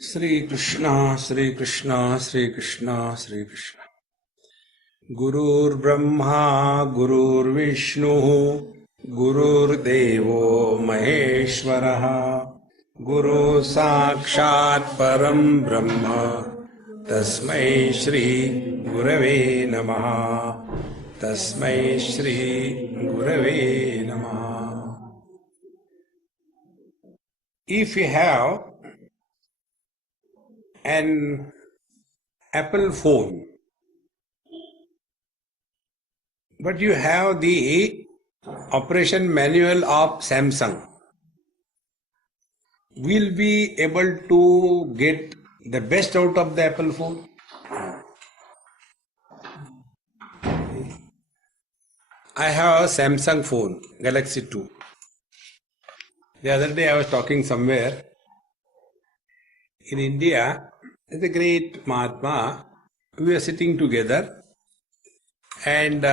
Sri Krishna, Sri Krishna, Sri Krishna, Sri Krishna. Gurur Brahma, Gurur Vishnu, Gurur Devo Maheshwaraha, Guru Sakshat Param Brahma, Tasmai Shri Gurave Namaha, Tasmai Shri Gurave Namaha. If you have an Apple phone, but you have the operation manual of Samsung, will be able to get the best out of the Apple phone? I have a Samsung phone, Galaxy 2. The other day I was talking somewhere. In India, there's a great Mahatma. We were sitting together and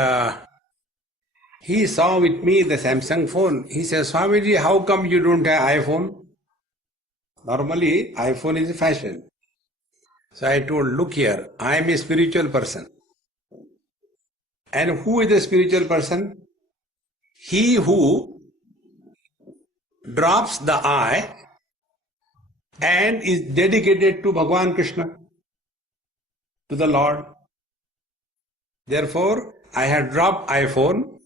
he saw with me the Samsung phone. He says, Swamiji, how come you don't have iPhone? Normally, iPhone is a fashion. So I told, look here, I am a spiritual person. And who is the spiritual person? He who drops the I and is dedicated to Bhagavan Krishna, to the Lord. Therefore, I had dropped iPhone,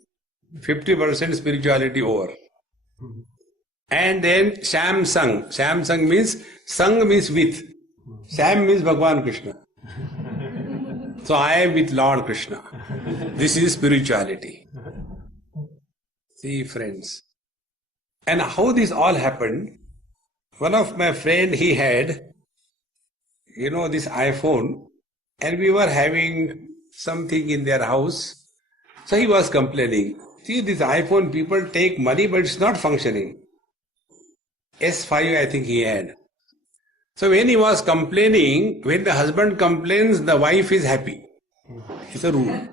50% spirituality over. And then Samsung. Samsung means, Sang means with. Sam means Bhagavan Krishna. So I am with Lord Krishna. This is spirituality. See, friends. And how this all happened, one of my friend, he had, this iPhone, and we were having something in their house. So he was complaining. See, this iPhone, people take money, but it's not functioning. S5 I think he had. So when he was complaining, when the husband complains, the wife is happy. It's a rule.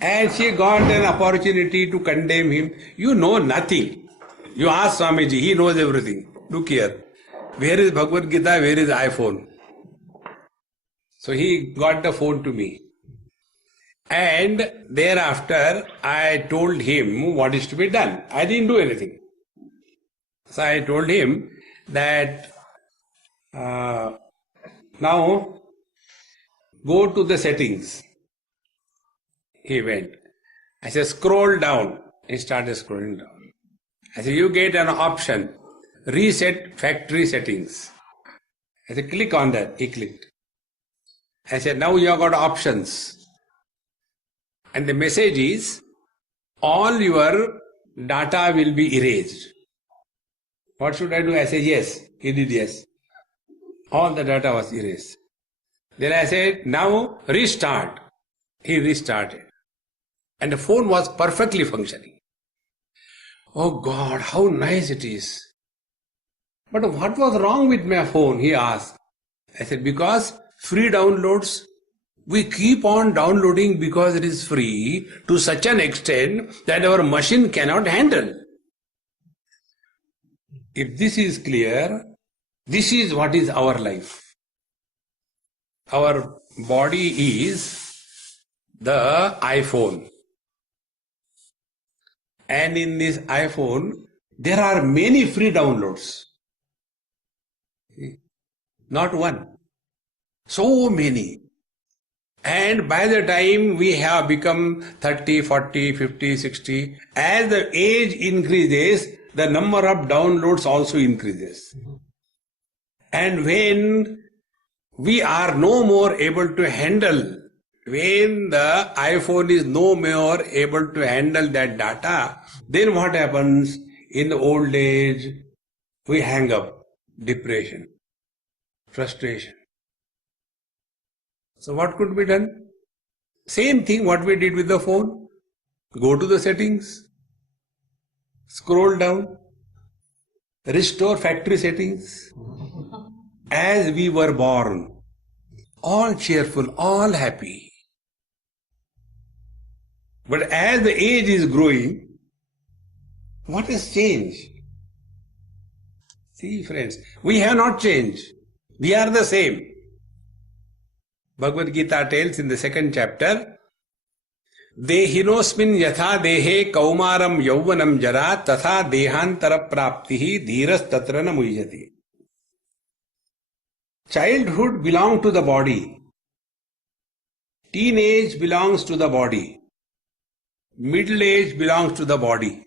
And she got an opportunity to condemn him. You know nothing. You ask Swamiji, he knows everything. Look here. Where is Bhagavad Gita? Where is iPhone? So he got the phone to me. And thereafter, I told him what is to be done. I didn't do anything. So I told him that now go to the settings. He went. I said, scroll down. He started scrolling down. I said, you get an option, reset factory settings. I said, click on that. He clicked. I said, now you have got options. And the message is, all your data will be erased. What should I do? I said, yes. He did yes. All the data was erased. Then I said, now restart. He restarted. And the phone was perfectly functioning. Oh God, how nice it is. But what was wrong with my phone? He asked. I said, because free downloads. We keep on downloading because it is free to such an extent that our machine cannot handle. If this is clear, this is what is our life. Our body is the iPhone. And in this iPhone, there are many free downloads. Not one. So many. And by the time we have become 30, 40, 50, 60, as the age increases, the number of downloads also increases. And when we are no more able to handle, when the iPhone is no more able to handle that data, then what happens? In the old age, we hang up. Depression, frustration. So what could be done? Same thing what we did with the phone. Go to the settings, scroll down, restore factory settings. As we were born, all cheerful, all happy. But as the age is growing, what has changed? See, friends, we have not changed. We are the same. Bhagavad Gita tells in the second chapter, Dehinosmin yatha dehe kaumaram yauvanam jara tatha dehantara praptihi dhiras tatrana muyjati. Childhood belongs to the body. Teenage belongs to the body. Middle age belongs to the body.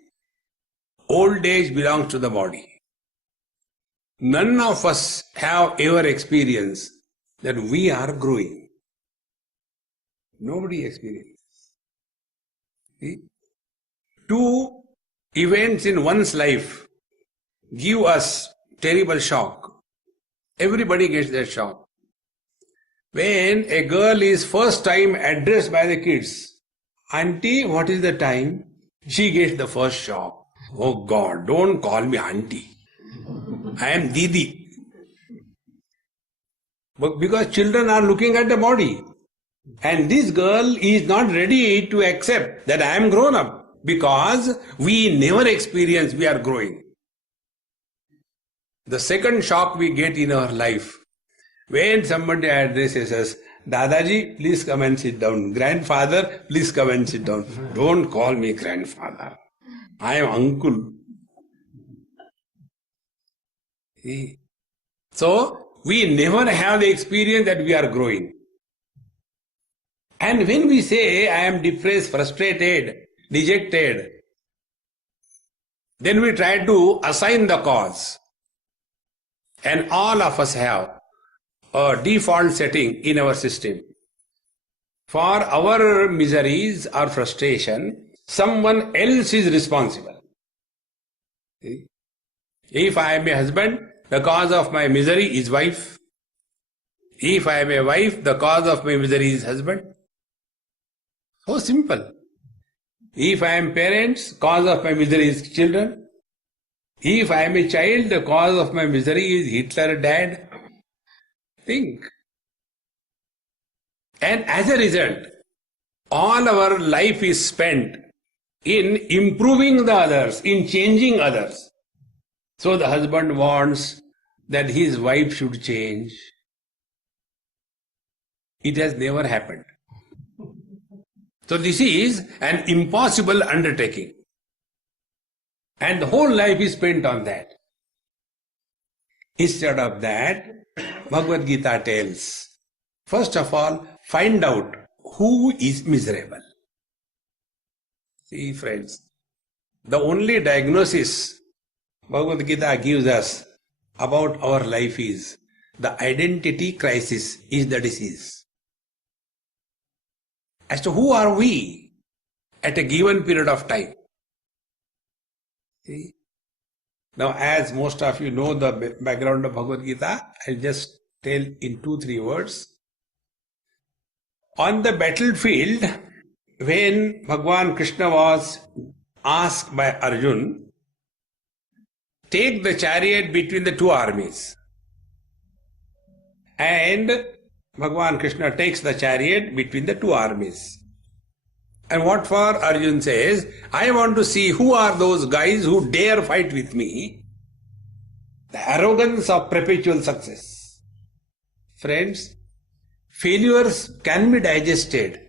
Old age belongs to the body. None of us have ever experienced that we are growing. Nobody experiences. See? Two events in one's life give us terrible shock. Everybody gets that shock. When a girl is first time addressed by the kids, Auntie, what is the time? She gets the first shock. Oh God, don't call me auntie. I am Didi. But because children are looking at the body. And this girl is not ready to accept that I am grown up. Because we never experience we are growing. The second shock we get in our life, when somebody addresses us, Dadaji, please come and sit down. Grandfather, please come and sit down. Don't call me grandfather. I am uncle. See? So, we never have the experience that we are growing. And when we say, I am depressed, frustrated, dejected, then we try to assign the cause. And all of us have a default setting in our system. For our miseries or frustration, someone else is responsible. See? If I am a husband, the cause of my misery is wife. If I am a wife, the cause of my misery is husband. So simple. If I am parents, cause of my misery is children. If I am a child, the cause of my misery is Hitler dad. Think. And as a result, all our life is spent in improving the others, in changing others. So the husband wants that his wife should change. It has never happened. So this is an impossible undertaking. And the whole life is spent on that. Instead of that, Bhagavad Gita tells, first of all, find out who is miserable. See friends, the only diagnosis Bhagavad Gita gives us about our life is the identity crisis is the disease. As to who are we at a given period of time. See? Now, as most of you know the background of Bhagavad Gita, I'll just tell in 2-3 words. On the battlefield, when Bhagwan Krishna was asked by Arjun, take the chariot between the two armies. And Bhagwan Krishna takes the chariot between the two armies. And what for? Arjun says, I want to see who are those guys who dare fight with me. The arrogance of perpetual success. Friends, failures can be digested,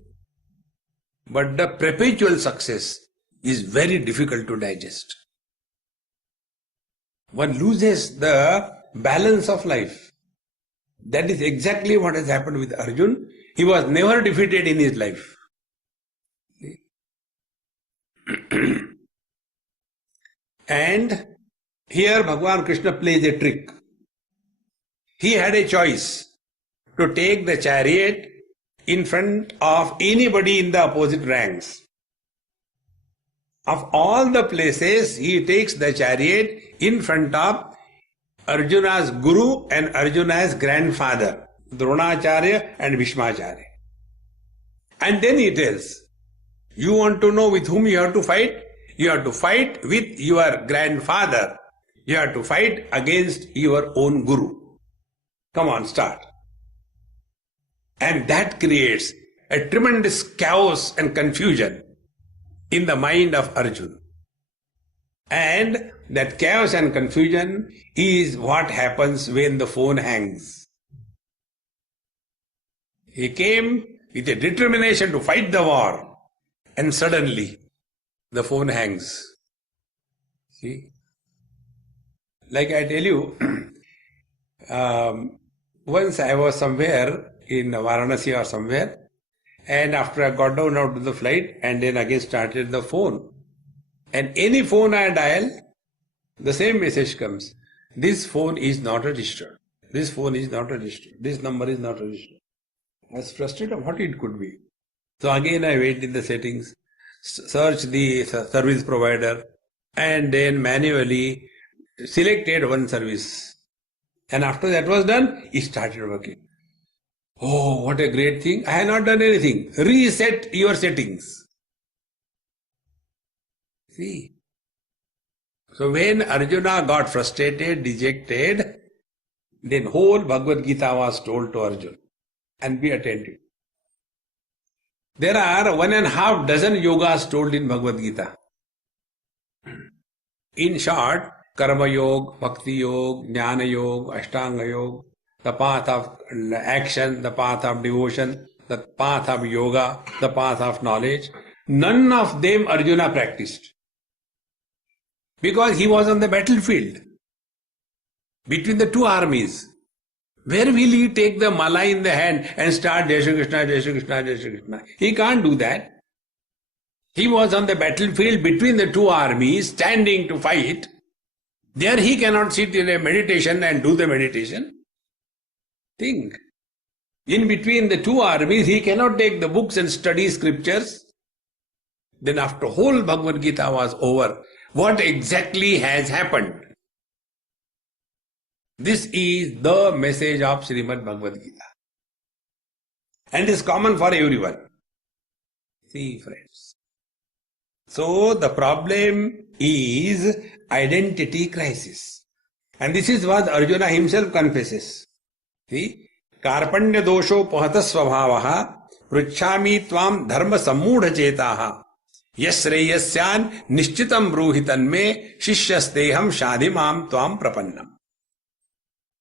but the perpetual success is very difficult to digest. One loses the balance of life. That is exactly what has happened with Arjun. He was never defeated in his life. And here Bhagwan Krishna plays a trick. He had a choice to take the chariot in front of anybody in the opposite ranks. Of all the places, he takes the chariot in front of Arjuna's guru and Arjuna's grandfather, Dronacharya and Bhishmacharya. And then he tells, you want to know with whom you have to fight? You have to fight with your grandfather. You have to fight against your own guru. Come on, start. And that creates a tremendous chaos and confusion in the mind of Arjuna. And that chaos and confusion is what happens when the phone hangs. He came with a determination to fight the war, and suddenly the phone hangs. See? Like I tell you, once I was somewhere in Varanasi or somewhere, and after I got down out of the flight and then again started the phone. And any phone I dial, the same message comes. This phone is not registered. This phone is not registered. This number is not registered. I was frustrated what it could be. So again I went in the settings, search the service provider, and then manually selected one service. And after that was done, it started working. Oh, what a great thing. I have not done anything. Reset your settings. See. So when Arjuna got frustrated, dejected, then whole Bhagavad Gita was told to Arjuna. And be attentive. There are 1.5 dozen yogas told in Bhagavad Gita. In short, Karma Yoga, Bhakti Yoga, Jnana Yoga, Ashtanga Yoga, the path of action, the path of devotion, the path of yoga, the path of knowledge. None of them Arjuna practiced. Because he was on the battlefield between the two armies. Where will he take the mala in the hand and start Jai Shri Krishna, Jai Shri Krishna, Jai Shri Krishna? He can't do that. He was on the battlefield between the two armies, standing to fight. There he cannot sit in a meditation and do the meditation. Think. In between the two armies, he cannot take the books and study scriptures. Then after whole Bhagavad Gita was over, what exactly has happened? This is the message of Srimad Bhagavad Gita. And is common for everyone. See, friends. So the problem is identity crisis. And this is what Arjuna himself confesses. See, Karpanya dosho pahata svabhavaha pruchhami tvam dharma sammudha chetaha yasreyasyan nishchitam bruhitan me shishyasteham shadhimam tvam prapannam.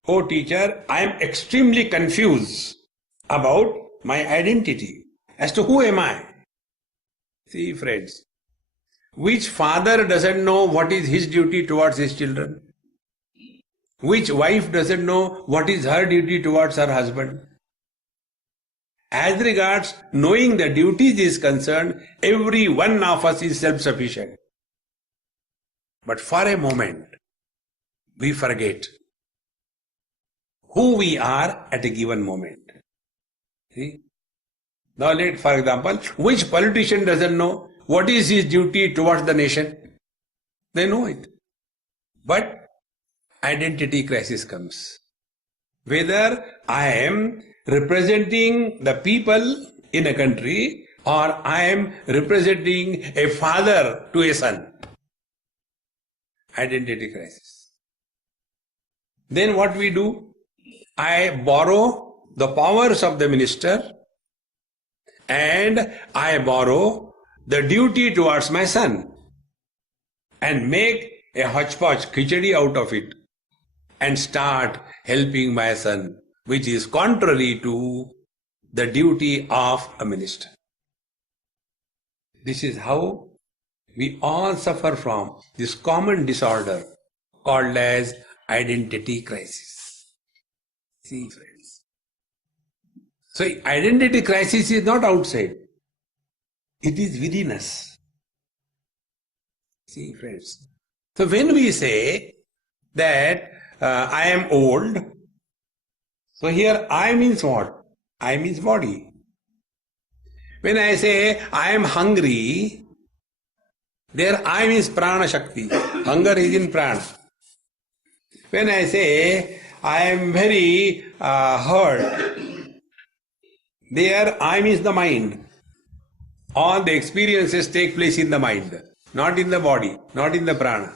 Oh teacher, I am extremely confused about my identity. As to who am I? See, friends, which father doesn't know what is his duty towards his children? Which wife doesn't know what is her duty towards her husband? As regards knowing the duties is concerned, every one of us is self-sufficient. But for a moment, we forget who we are at a given moment. See? Now for example, which politician doesn't know what is his duty towards the nation? They know it. But identity crisis comes. Whether I am representing the people in a country or I am representing a father to a son. Identity crisis. Then what we do? I borrow the powers of the minister and I borrow the duty towards my son and make a hodgepodge khichdi out of it and start helping my son, which is contrary to the duty of a minister. This is how we all suffer from this common disorder called as identity crisis. See, friends. So identity crisis is not outside. It is within us. See, friends. So when we say that I am old, so here I means what? I means body. When I say I am hungry, there I means prana shakti. Hunger is in prana. When I say I am very hurt, there I means the mind. All the experiences take place in the mind, not in the body, not in the prana.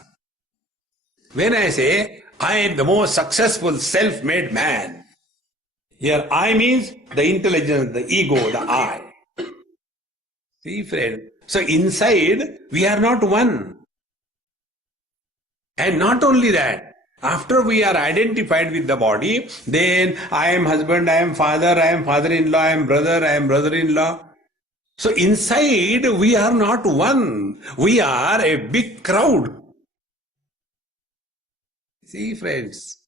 When I say I am the most successful self-made man, here I means the intelligence, the ego, the I. See, friend. So inside we are not one. And not only that, After we are identified with the body, then I am husband, I am father-in-law, I am brother-in-law. So inside we are not one. We are a big crowd. See, friends.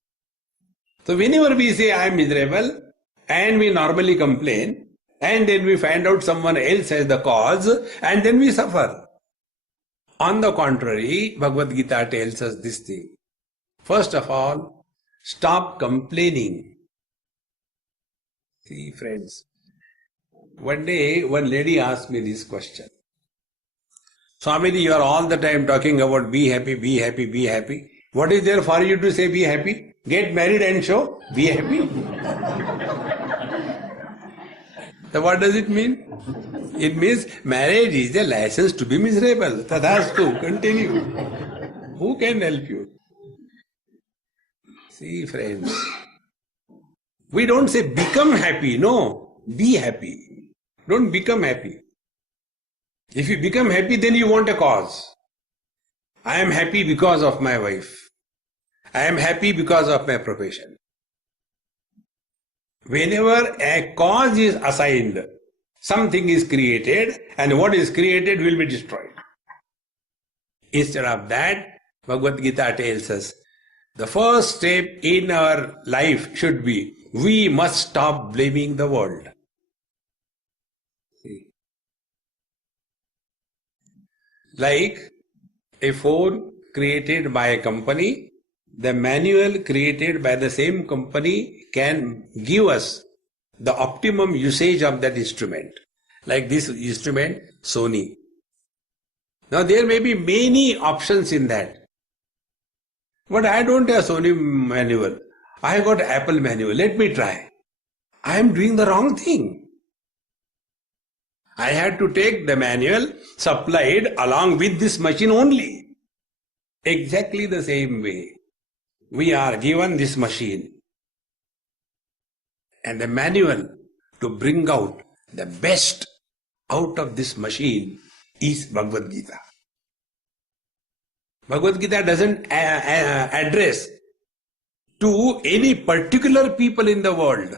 So whenever we say I am miserable and we normally complain and then we find out someone else has the cause and then we suffer. On the contrary, Bhagavad Gita tells us this thing. First of all, stop complaining. See, friends, one day one lady asked me this question. Swamiji, you are all the time talking about be happy, be happy, be happy. What is there for you to say be happy? Get married and show be happy. So what does it mean? It means marriage is a license to be miserable. Tadhastu, continue. Who can help you? See, friends, we don't say become happy, no, be happy. Don't become happy. If you become happy, then you want a cause. I am happy because of my wife. I am happy because of my profession. Whenever a cause is assigned, something is created, and what is created will be destroyed. Instead of that, Bhagavad Gita tells us, the first step in our life should be, we must stop blaming the world. See? Like a phone created by a company, the manual created by the same company can give us the optimum usage of that instrument. Like this instrument, Sony. Now there may be many options in that. But I don't have Sony manual. I got Apple manual. Let me try. I am doing the wrong thing. I had to take the manual supplied along with this machine only. Exactly the same way. We are given this machine and the manual to bring out the best out of this machine is Bhagavad Gita. Bhagavad Gita doesn't address to any particular people in the world.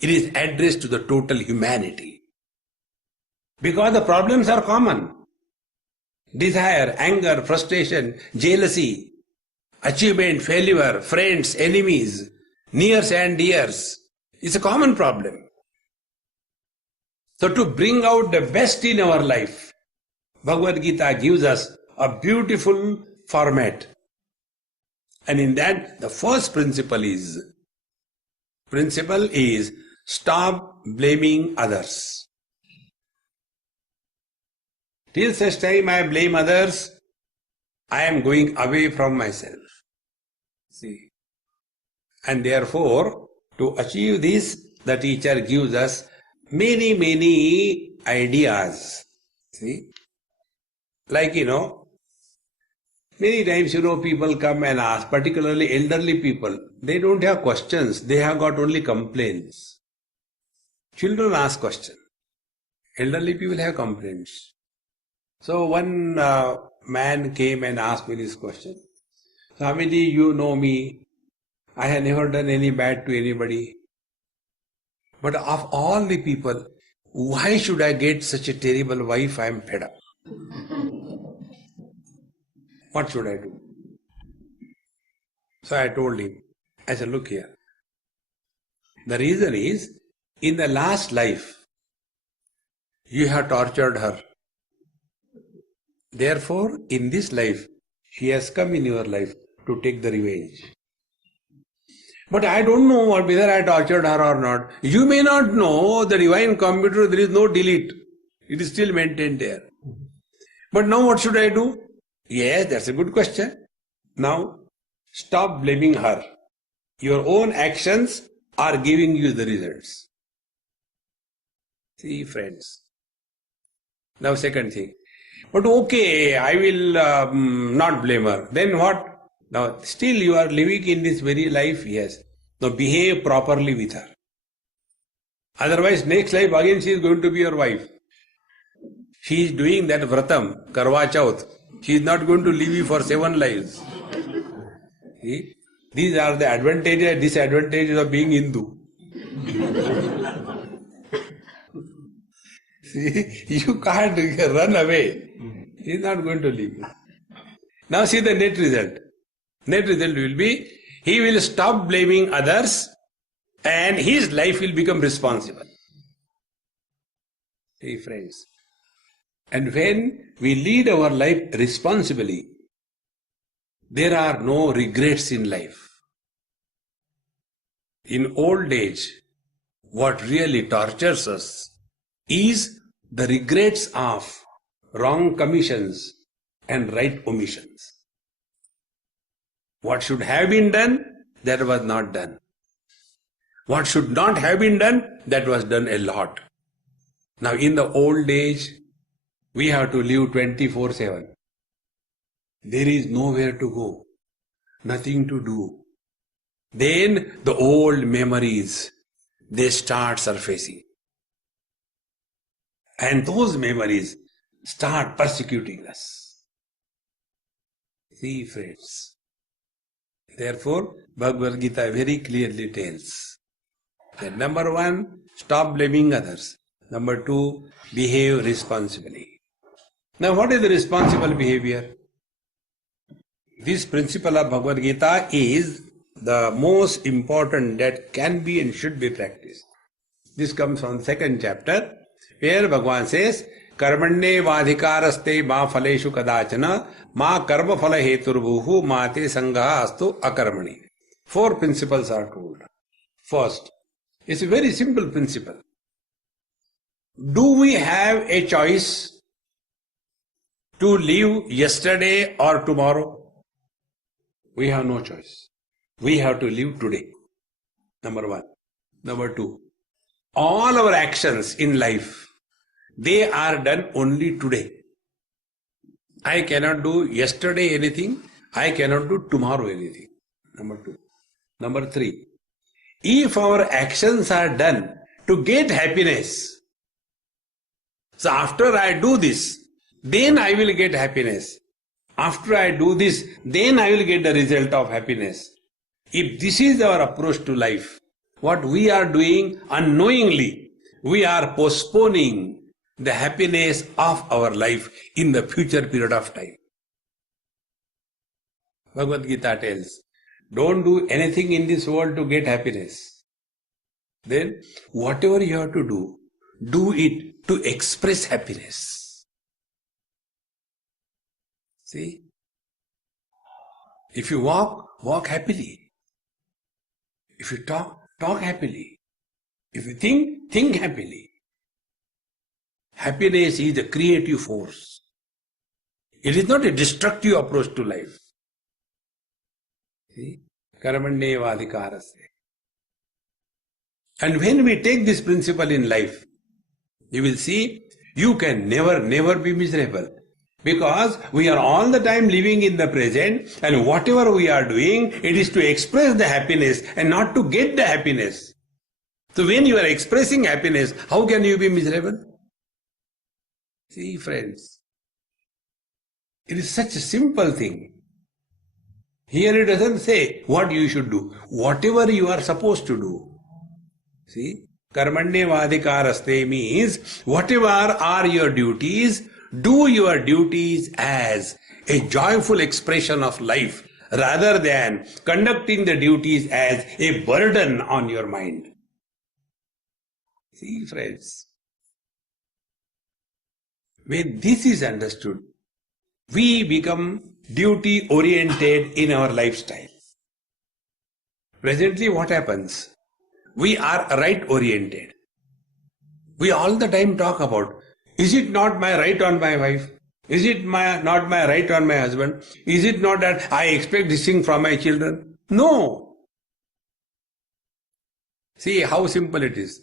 It is addressed to the total humanity. Because the problems are common. Desire, anger, frustration, jealousy, achievement, failure, friends, enemies, nears and dears. It's a common problem. So to bring out the best in our life, Bhagavad Gita gives us a beautiful format. And in that, the first principle is stop blaming others. Till such time I blame others, I am going away from myself. See. And therefore, to achieve this, the teacher gives us many ideas. See. Like, many times, people come and ask, particularly elderly people, they don't have questions, they have got only complaints. Children ask questions. Elderly people have complaints. So one man came and asked me this question. Swamiji, you know me. I have never done any bad to anybody. But of all the people, why should I get such a terrible wife? I am fed up. What should I do? So I told him, I said, look here. The reason is, in the last life, you have tortured her. Therefore, in this life, she has come in your life to take the revenge. But I don't know whether I tortured her or not. You may not know the divine computer, there is no delete. It is still maintained there. But now what should I do? Yes, that's a good question. Now, stop blaming her. Your own actions are giving you the results. See, friends. Now, second thing. But okay, I will not blame her. Then what? Now, still you are living in this very life, yes. Now, behave properly with her. Otherwise, next life again she is going to be your wife. She is doing that vratam, Karwa Chauth. She is not going to leave you for 7 lives. See? These are the advantages and disadvantages of being Hindu. See, you can't run away. He is not going to leave you. Now see the net result. Net result will be, he will stop blaming others and his life will become responsible. See, friends. And when we lead our life responsibly, there are no regrets in life. In old age, what really tortures us is the regrets of wrong commissions and right omissions. What should have been done, that was not done. What should not have been done, that was done a lot. Now in the old age, we have to live 24/7. There is nowhere to go, nothing to do. Then the old memories, they start surfacing. And those memories start persecuting us. See, friends. Therefore, Bhagavad Gita very clearly tells that number one, stop blaming others. Number two, behave responsibly. Now, what is the responsible behavior? This principle of Bhagavad Gita is the most important that can be and should be practiced. This comes from second chapter, where Bhagavan says, Karmanye vadhikaraste ma phaleshu kadachana ma karma phala heturbuhu ma te sangha astu akarmani. Four principles are told. First, it's a very simple principle. Do we have a choice to live yesterday or tomorrow? We have no choice. We have to live today. Number one. Number two, all our actions in life, they are done only today. I cannot do yesterday anything. I cannot do tomorrow anything. Number two. Number three, if our actions are done to get happiness, so after I do this, then I will get happiness. After I do this, then I will get the result of happiness. If this is our approach to life, what we are doing unknowingly, we are postponing the happiness of our life in the future period of time. Bhagavad Gita tells, don't do anything in this world to get happiness. Then, whatever you have to do it to express happiness. See? If you walk happily. If you talk happily. If you think happily. Happiness is a creative force. It is not a destructive approach to life. See? Karmanye vadhikaraste. And when we take this principle in life, you will see you can never be miserable. Because we are all the time living in the present, and whatever we are doing, it is to express the happiness and not to get the happiness. So when you are expressing happiness, how can you be miserable? See, friends, it is such a simple thing. Here it doesn't say what you should do, whatever you are supposed to do. See, karmanye vadhikaraste means whatever are your duties, do your duties as a joyful expression of life rather than conducting the duties as a burden on your mind. See, friends, when this is understood, we become duty oriented in our lifestyle. Presently, what happens? We are right oriented. We all the time talk about, is it not my right on my wife? Is it not my right on my husband? Is it not that I expect this thing from my children? No. See how simple it is.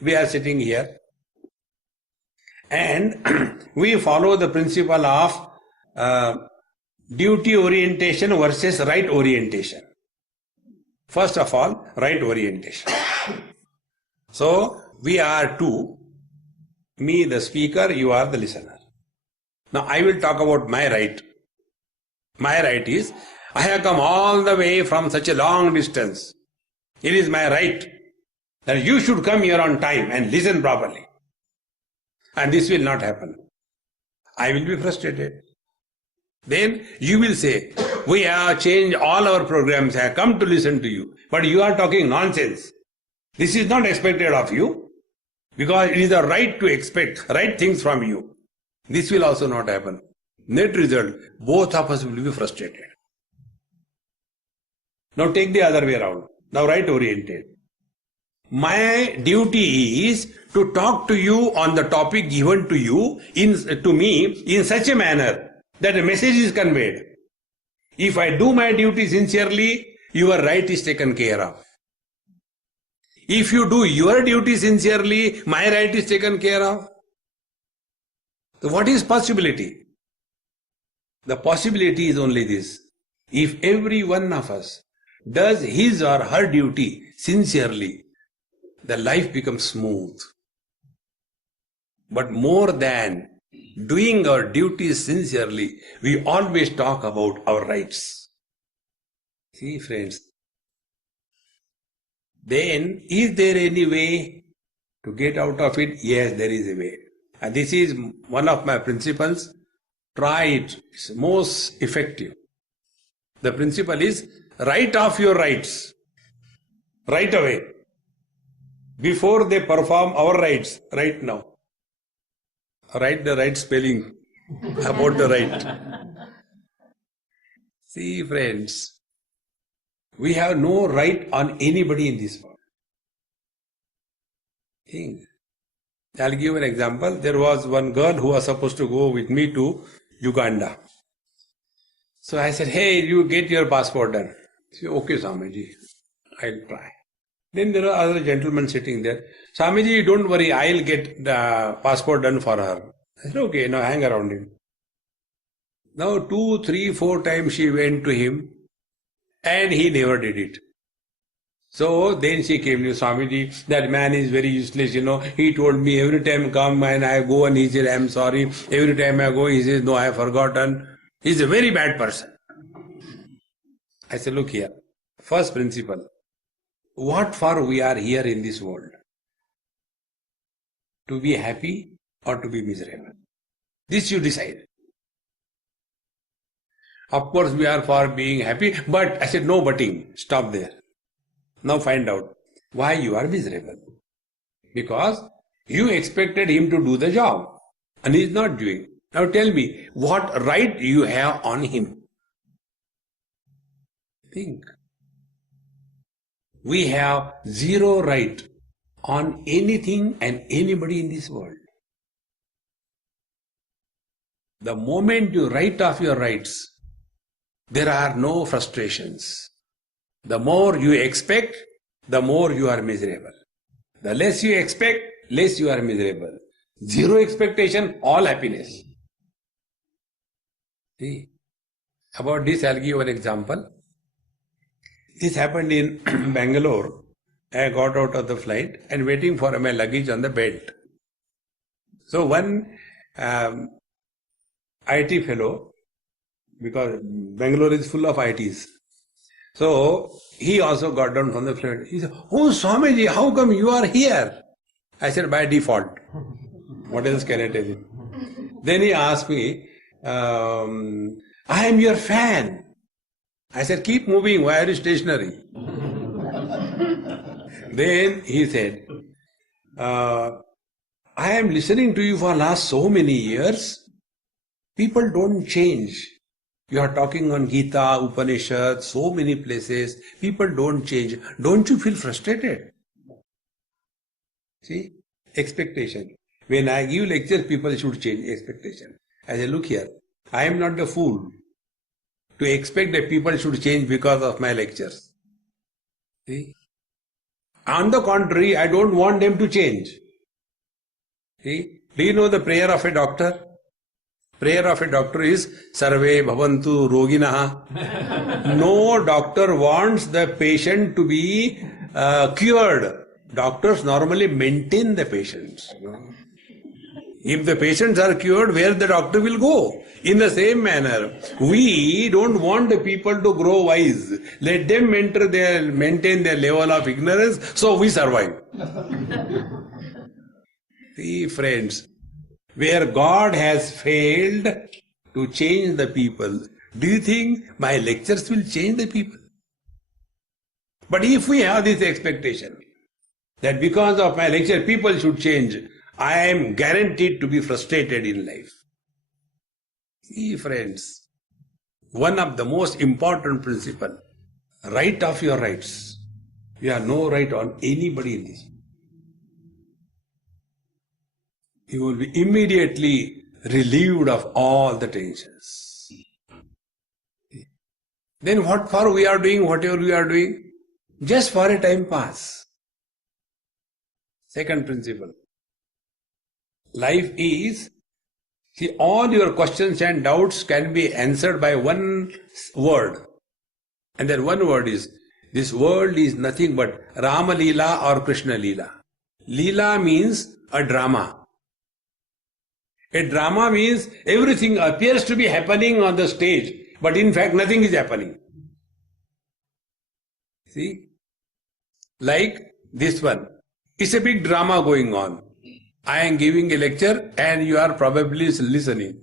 We are sitting here and we follow the principle of duty orientation versus right orientation. First of all, right orientation. So, we are two. Me, the speaker, you are the listener. Now, I will talk about my right. My right is, I have come all the way from such a long distance. It is my right that you should come here on time and listen properly. And this will not happen. I will be frustrated. Then you will say, we have changed all our programs, I have come to listen to you. But you are talking nonsense. This is not expected of you, because it is the right to expect right things from you. This will also not happen. Net result, both of us will be frustrated. Now take the other way around. Now right oriented. My duty is to talk to you on the topic given to you, to me, in such a manner that a message is conveyed. If I do my duty sincerely, your right is taken care of. If you do your duty sincerely, my right is taken care of. So what is possibility? The possibility is only this. If every one of us does his or her duty sincerely, the life becomes smooth. But more than doing our duties sincerely, we always talk about our rights. See, friends, then is there any way to get out of it? Yes, there is a way. And this is one of my principles. Try it. It's most effective. The principle is write off your rights right away. Before they perform our rights, right now. Write the right spelling about the right. See, friends, we have no right on anybody in this world. Think. I'll give an example. There was one girl who was supposed to go with me to Uganda. So I said, hey, you get your passport done. She said, okay, Swamiji, I'll try. Then there are other gentlemen sitting there. Swamiji, don't worry, I'll get the passport done for her. I said, okay, now hang around him. Now 2, 3, 4 times she went to him and he never did it. So then she came to Swamiji, that man is very useless, he told me every time come and I go and he said, I'm sorry. Every time I go, he says, no, I have forgotten. He's a very bad person. I said, look here, first principle, what for we are here in this world? To be happy or to be miserable? This you decide. Of course we are for being happy, but I said, no butting, stop there. Now find out why you are miserable. Because you expected him to do the job and he is not doing. Now tell me, what right you have on him? Think. We have zero right on anything and anybody in this world. The moment you write off your rights, there are no frustrations. The more you expect, the more you are miserable. The less you expect, less you are miserable. Zero expectation, all happiness. See, about this I'll give an example. This happened in Bangalore. I got out of the flight and waiting for my luggage on the belt. So one IT fellow, because Bangalore is full of ITs, so he also got down from the flight. He said, oh Swamiji, how come you are here? I said, by default. What else can I tell you? Then he asked me, I am your fan. I said, keep moving, why are you stationary? Then he said, I am listening to you for last so many years. People don't change. You are talking on Gita, Upanishad, so many places. People don't change. Don't you feel frustrated? See, expectation. When I give lecture, people should change expectation. I say, look here, I am not a fool to expect that people should change because of my lectures. See? On the contrary, I don't want them to change. See? Do you know the prayer of a doctor? Prayer of a doctor is Sarve Bhavantu Roginaha. No doctor wants the patient to be cured. Doctors normally maintain the patients. If the patients are cured, where the doctor will go? In the same manner, we don't want the people to grow wise. Let them maintain their level of ignorance, so we survive. See, friends, where God has failed to change the people, do you think my lectures will change the people? But if we have this expectation that because of my lecture people should change, I am guaranteed to be frustrated in life. See, friends, one of the most important principles, right of your rights. You have no right on anybody in this. You will be immediately relieved of all the tensions. Then what for we are doing whatever we are doing? Just for a time pass. Second principle. Life is, see, all your questions and doubts can be answered by one word. And that one word is, this world is nothing but Rama Leela or Krishna Leela. Leela means a drama. A drama means everything appears to be happening on the stage, but in fact nothing is happening. See? Like this one. It's a big drama going on. I am giving a lecture and you are probably listening.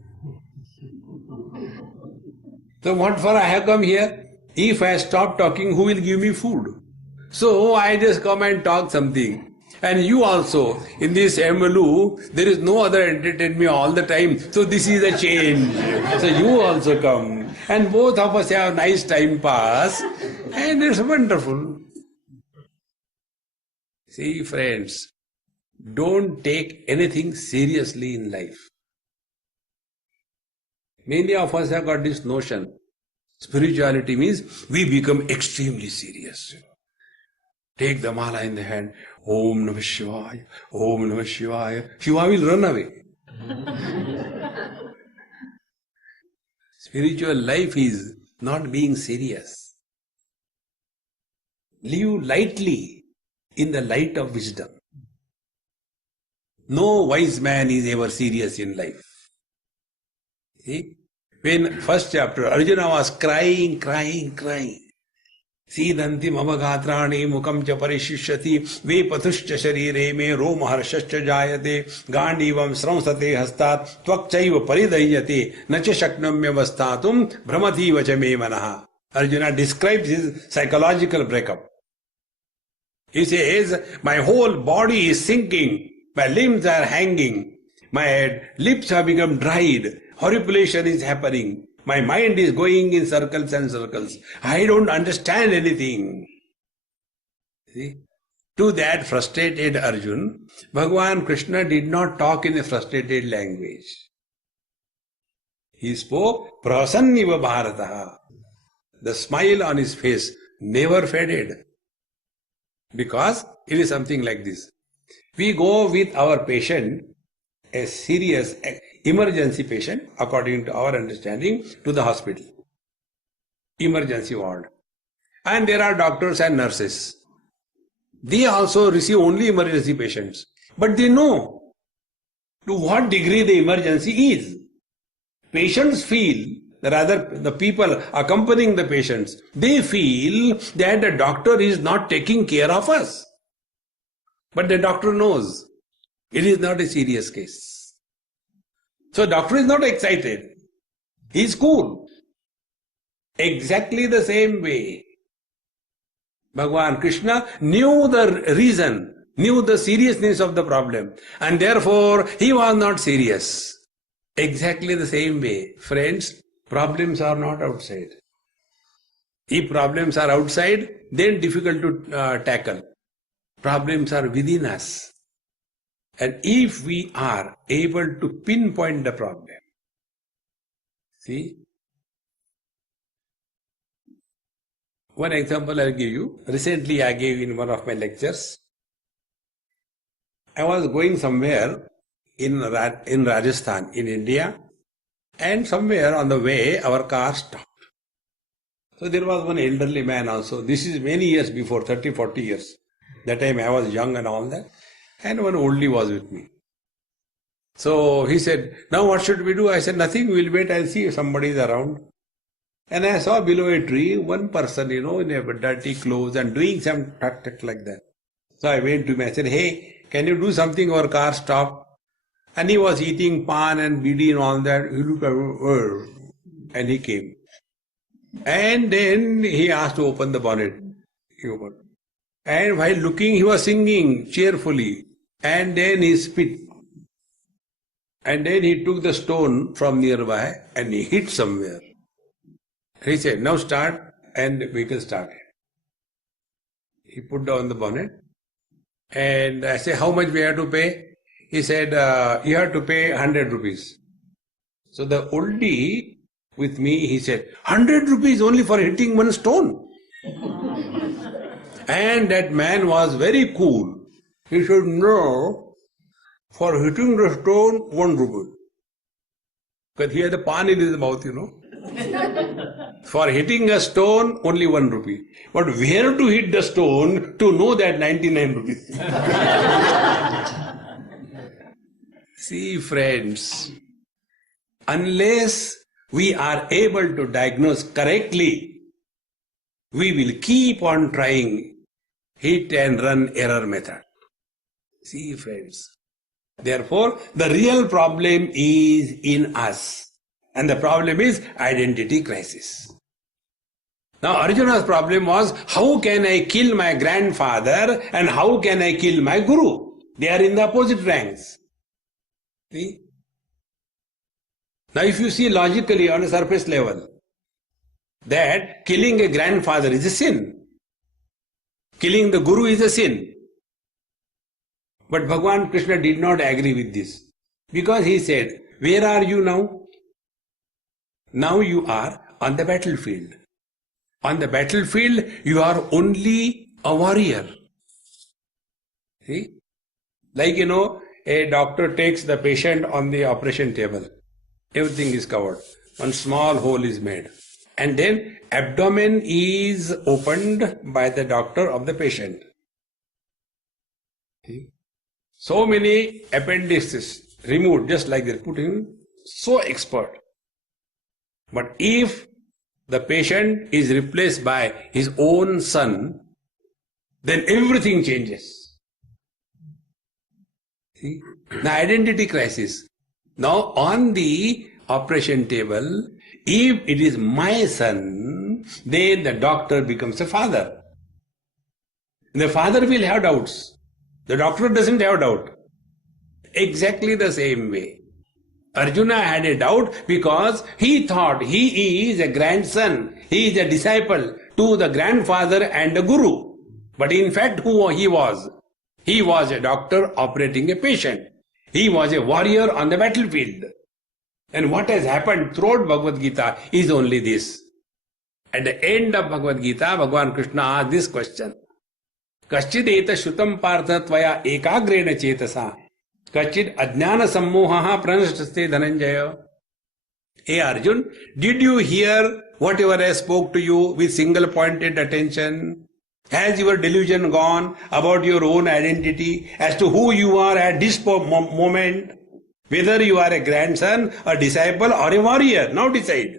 So what for I have come here? If I stop talking, who will give me food? So I just come and talk something. And you also, in this MLU, there is no other entertain me all the time. So this is a change. So you also come. And both of us have nice time pass. And it's wonderful. See, friends, don't take anything seriously in life. Many of us have got this notion. Spirituality means we become extremely serious. Take the mala in the hand. Om Namah Shivaya. Om Namah Shivaya. Shiva will run away. Spiritual life is not being serious. Live lightly in the light of wisdom. No wise man is ever serious in life. See? When first chapter, Arjuna was crying. Sidanti mamagatrani mukam cha parishishyati ve patuscha sharire me roma harshascha jayate gandivam sramsate hastat tvakchaiva paridayyate nacha shaknamya vastatum brahmati vacha me manaha. Arjuna describes his psychological breakup. He says, my whole body is sinking, my limbs are hanging, my lips have become dried, horripilation is happening. My mind is going in circles and circles. I don't understand anything. See? To that frustrated Arjuna, Bhagavan Krishna did not talk in a frustrated language. He spoke prasanniva bharataha. The smile on his face never faded. Because it is something like this. We go with our patient, a serious emergency patient, according to our understanding, to the hospital, emergency ward. And there are doctors and nurses. They also receive only emergency patients. But they know to what degree the emergency is. Patients feel, rather the people accompanying the patients, they feel that the doctor is not taking care of us. But the doctor knows it is not a serious case. So doctor is not excited. He is cool. Exactly the same way, Bhagavan Krishna knew the reason, knew the seriousness of the problem, and therefore he was not serious. Exactly the same way, friends, problems are not outside. If problems are outside, then difficult to tackle. Problems are within us. And if we are able to pinpoint the problem, see, one example I'll give you. Recently I gave in one of my lectures. I was going somewhere in Rajasthan, in India, and somewhere on the way our car stopped. So there was one elderly man also. This is many years before, 30, 40 years. That time I was young and all that. And one oldie was with me. So he said, now what should we do? I said, nothing, we'll wait and see if somebody is around. And I saw below a tree, one person, in a dirty clothes and doing some tuk like that. So I went to him, I said, hey, can you do something, our car stop? And he was eating pan and bidi and all that. He looked at me, and he came. And then he asked to open the bonnet. He opened. And while looking, he was singing cheerfully. And then he spit. And then he took the stone from nearby and he hit somewhere. He said, now start, and the vehicle started. He put down the bonnet. And I said, how much we have to pay? He said, you have to pay 100 rupees. So the oldie with me, he said, 100 rupees only for hitting one stone. And that man was very cool. He said, no, for hitting the stone, 1 rupee. Because he had the pan in his mouth, For hitting a stone, only 1 rupee. But where to hit the stone to know that 99 rupees? See, friends, unless we are able to diagnose correctly, we will keep on trying hit and run error method. See, friends. Therefore, the real problem is in us. And the problem is identity crisis. Now, Arjuna's problem was, how can I kill my grandfather and how can I kill my guru? They are in the opposite ranks. See? Now, if you see logically on a surface level, that killing a grandfather is a sin. Killing the guru is a sin. But Bhagavan Krishna did not agree with this. Because he said, where are you now? Now you are on the battlefield. On the battlefield, you are only a warrior. See? Like, a doctor takes the patient on the operation table. Everything is covered. One small hole is made. And then abdomen is opened by the doctor of the patient. See? So many appendices removed just like that, put in, so expert. But if the patient is replaced by his own son, then everything changes. See? The identity crisis. Now on the operation table, if it is my son, then the doctor becomes a father. The father will have doubts. The doctor doesn't have doubt. Exactly the same way. Arjuna had a doubt because he thought he is a grandson, he is a disciple to the grandfather and the guru. But in fact, who he was? He was a doctor operating a patient. He was a warrior on the battlefield. And what has happened throughout Bhagavad Gita is only this. At the end of Bhagavad Gita, Bhagavan Krishna asked this question. Kaschid eta shrutam partha tvaya ekagrena chetasa kachid ajnana sammohaha pranashtaste dhananjaya. Hey Arjun, did you hear whatever I spoke to you with single pointed attention? Has your delusion gone about your own identity as to who you are at this moment? Whether you are a grandson, a disciple or a warrior, now decide.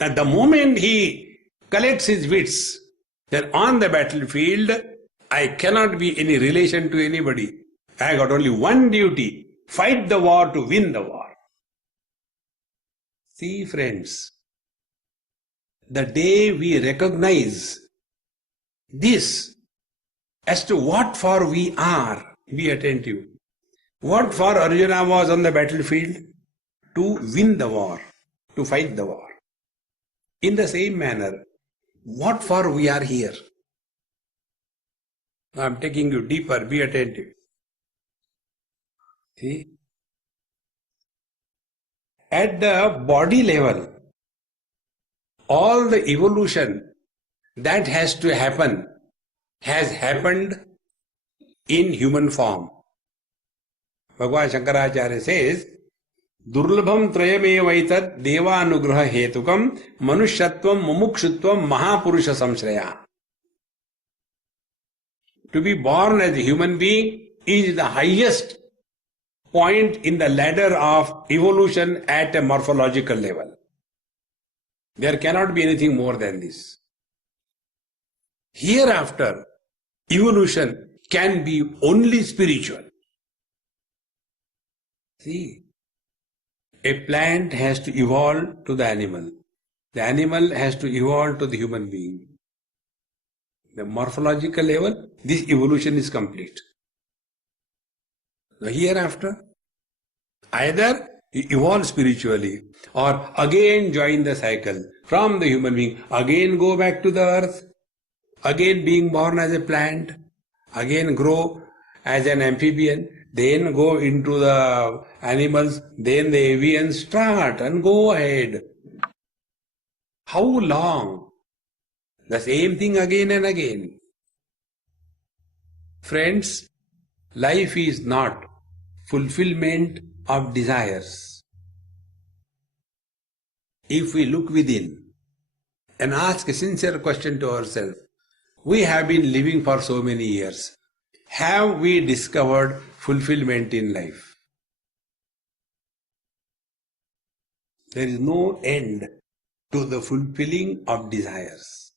At the moment he collects his wits, then on the battlefield, I cannot be any relation to anybody. I got only one duty, fight the war to win the war. See friends, the day we recognize this as to what for we are, be attentive. What for Arjuna was on the battlefield? To win the war, to fight the war. In the same manner, what for we are here? I am taking you deeper, be attentive. See? At the body level, all the evolution that has to happen has happened in human form. Bhagavan Shankaracharya says, Durlabham trayamevaitat devanugraha hetukam manushyatvam mumukshutvam mahapurusha samshraya. To be born as a human being is the highest point in the ladder of evolution at a morphological level. There cannot be anything more than this. Hereafter, evolution can be only spiritual. See, a plant has to evolve to the animal. The animal has to evolve to the human being. The morphological level, this evolution is complete. Now hereafter, either you evolve spiritually or again join the cycle from the human being, again go back to the earth, again being born as a plant, again grow as an amphibian, then go into the animals, then the avians start and go ahead. How long? The same thing again and again. Friends, life is not fulfillment of desires. If we look within and ask a sincere question to ourselves, we have been living for so many years. Have we discovered fulfillment in life? There is no end to the fulfilling of desires.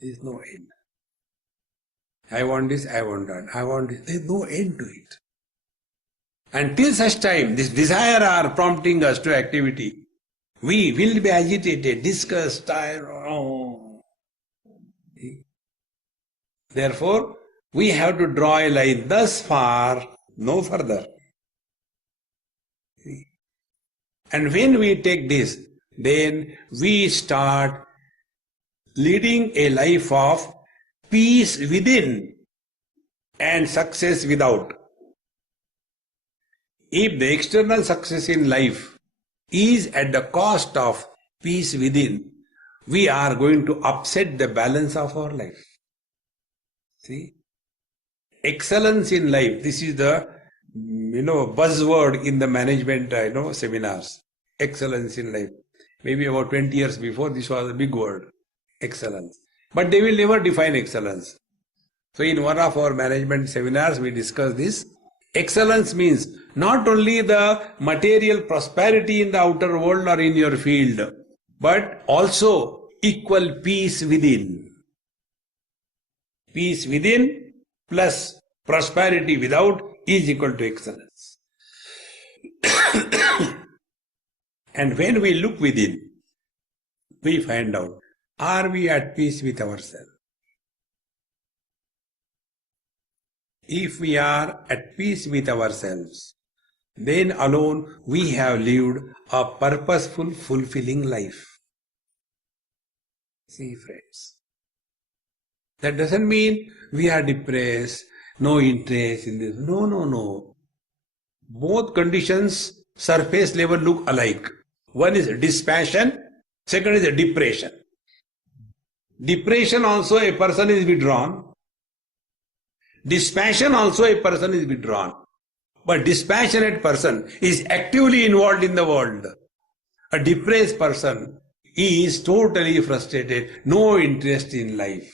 There is no end. I want this, I want that, I want this. There is no end to it. Until such time, this desire are prompting us to activity, we will be agitated, discussed, tired. Therefore, we have to draw a line thus far, no further. And when we take this, then we start leading a life of peace within and success without. If the external success in life is at the cost of peace within, we are going to upset the balance of our life. See? Excellence in life, this is the buzzword in the management seminars. Excellence in life. Maybe about 20 years before, this was a big word. Excellence. But they will never define excellence. So in one of our management seminars, we discussed this. Excellence means not only the material prosperity in the outer world or in your field, but also equal peace within. Peace within plus prosperity without is equal to excellence. And when we look within, we find out, are we at peace with ourselves? If we are at peace with ourselves, then alone we have lived a purposeful, fulfilling life. See, friends, that doesn't mean we are depressed, no interest in this. No. Both conditions, surface level, look alike. One is dispassion, second is depression. Depression also a person is withdrawn. Dispassion also a person is withdrawn. But dispassionate person is actively involved in the world. A depressed person is totally frustrated, no interest in life.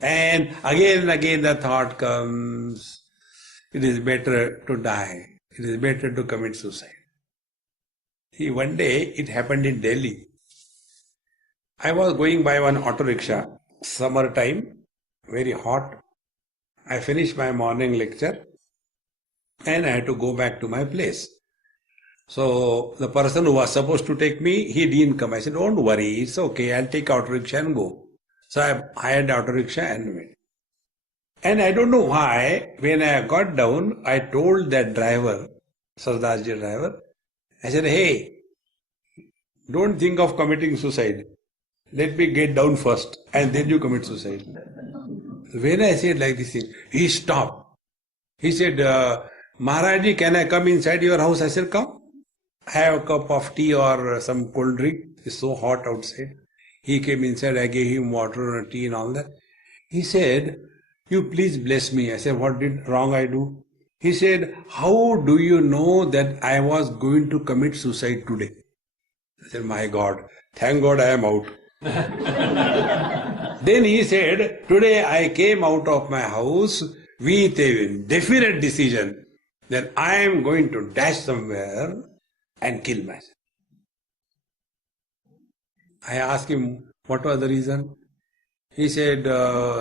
And again the thought comes, it is better to die. It is better to commit suicide. See, one day it happened in Delhi. I was going by one auto rickshaw, summer time, very hot. I finished my morning lecture and I had to go back to my place. So the person who was supposed to take me, he didn't come. I said, don't worry, it's okay, I'll take auto rickshaw and go. So I hired auto rickshaw and went. And I don't know why, when I got down, I told that driver, Sardarji driver, I said, hey, don't think of committing suicide. Let me get down first and then you commit suicide. When I said like this thing, he stopped. He said, Maharaji, can I come inside your house? I said, come. Have a cup of tea or some cold drink. It's so hot outside. He came inside, I gave him water and tea and all that. He said, you please bless me. I said, what did wrong I do? He said, how do you know that I was going to commit suicide today? I said, my God, thank God I am out. Then he said, today I came out of my house with a definite decision that I am going to dash somewhere and kill myself. I asked him, what was the reason? He said,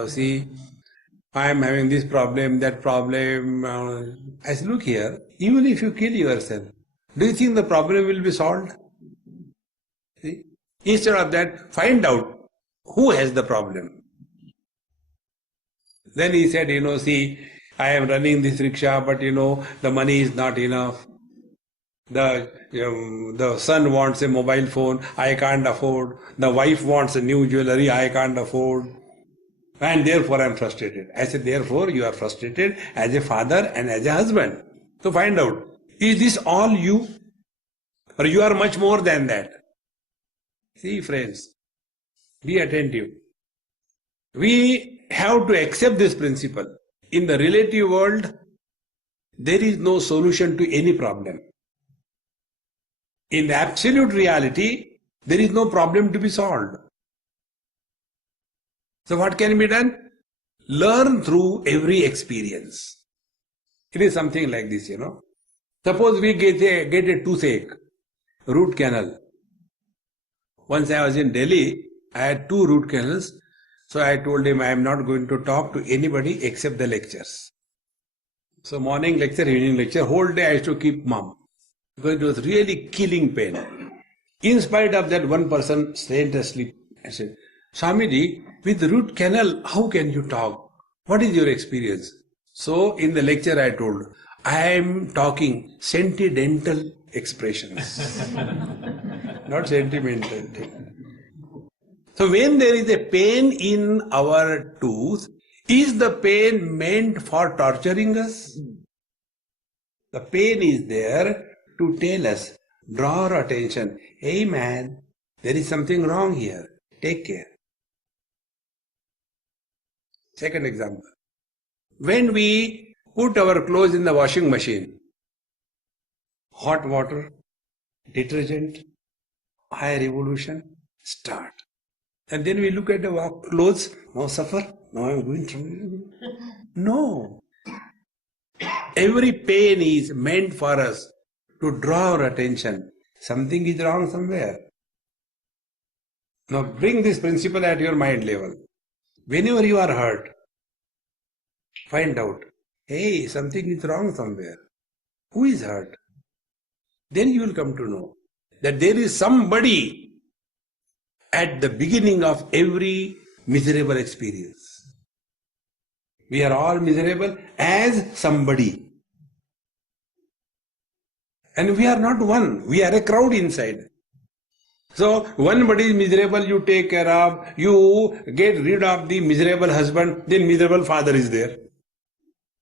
see, I am having this problem, that problem. I said, look here, even if you kill yourself, do you think the problem will be solved? See? Instead of that, find out who has the problem. Then he said, see, I am running this rickshaw, but the money is not enough. The son wants a mobile phone, I can't afford. The wife wants a new jewelry, I can't afford. And therefore I am frustrated. I said, therefore you are frustrated as a father and as a husband. So find out, is this all you? Or you are much more than that? See, friends, be attentive. We have to accept this principle. In the relative world, there is no solution to any problem. In the absolute reality, there is no problem to be solved. So what can be done? Learn through every experience. It is something like this, Suppose we get a toothache, root canal. Once I was in Delhi, I had 2 root canals. So I told him I am not going to talk to anybody except the lectures. So morning lecture, evening lecture, whole day I used to keep mum. Because it was really killing pain. In spite of that, one person stayed asleep. I said, Swamiji, with root canal, how can you talk? What is your experience? So in the lecture I told, I am talking sentimental expressions. Not sentimental. So when there is a pain in our tooth, is the pain meant for torturing us? The pain is there to tell us, draw our attention. Hey man, there is something wrong here. Take care. Second example. When we put our clothes in the washing machine, hot water, detergent, high revolution, start. And then we look at the clothes, now suffer, now I am going through. No. Every pain is meant for us to draw our attention. Something is wrong somewhere. Now bring this principle at your mind level. Whenever you are hurt, find out, hey, something is wrong somewhere. Who is hurt? Then you will come to know that there is somebody at the beginning of every miserable experience. We are all miserable as somebody. And we are not one. We are a crowd inside. So, one body is miserable, you take care of, you get rid of the miserable husband, then miserable father is there.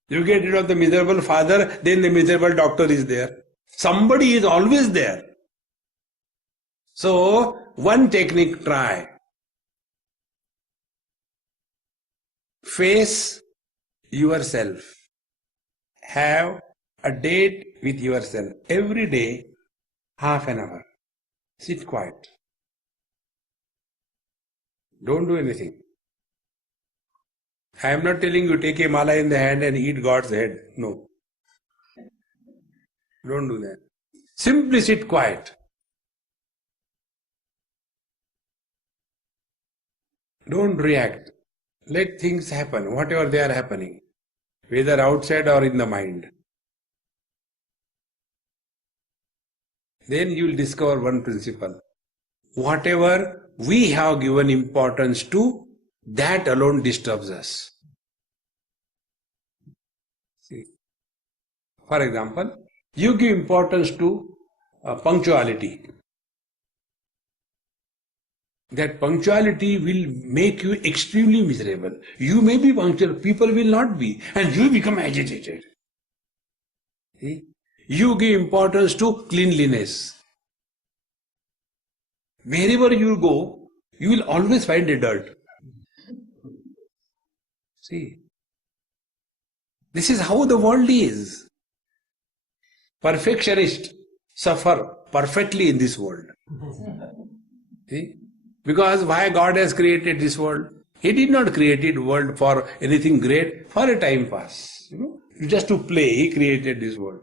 You get rid of the miserable father, then the miserable doctor is there. Somebody is always there. So, one technique try. Face yourself. Have a date with yourself. Every day, half an hour. Sit quiet. Don't do anything. I am not telling you take a mala in the hand and eat God's head. No. Don't do that. Simply sit quiet. Don't react. Let things happen, whatever they are happening, whether outside or in the mind. Then you will discover one principle. Whatever we have given importance to, that alone disturbs us. See, for example, you give importance to punctuality. That punctuality will make you extremely miserable. You may be punctual, people will not be, and you become agitated. See? You give importance to cleanliness. Wherever you go, you will always find a dirt. See, this is how the world is. Perfectionists suffer perfectly in this world. See? Because why God has created this world? He did not create the world for anything great, for a time pass. Just to play, he created this world.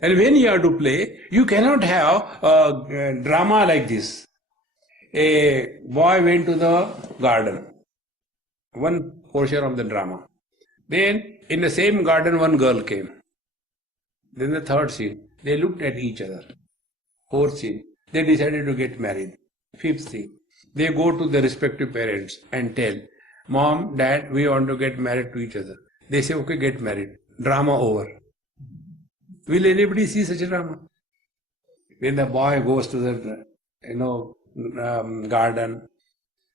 And when you have to play, you cannot have a drama like this. A boy went to the garden. One portion of the drama. Then, in the same garden, one girl came. Then the third scene. They looked at each other. Fourth scene. They decided to get married. Fifth scene. They go to their respective parents and tell, Mom, Dad, we want to get married to each other. They say, okay, get married. Drama over. Will anybody see such a drama? When the boy goes to the, garden,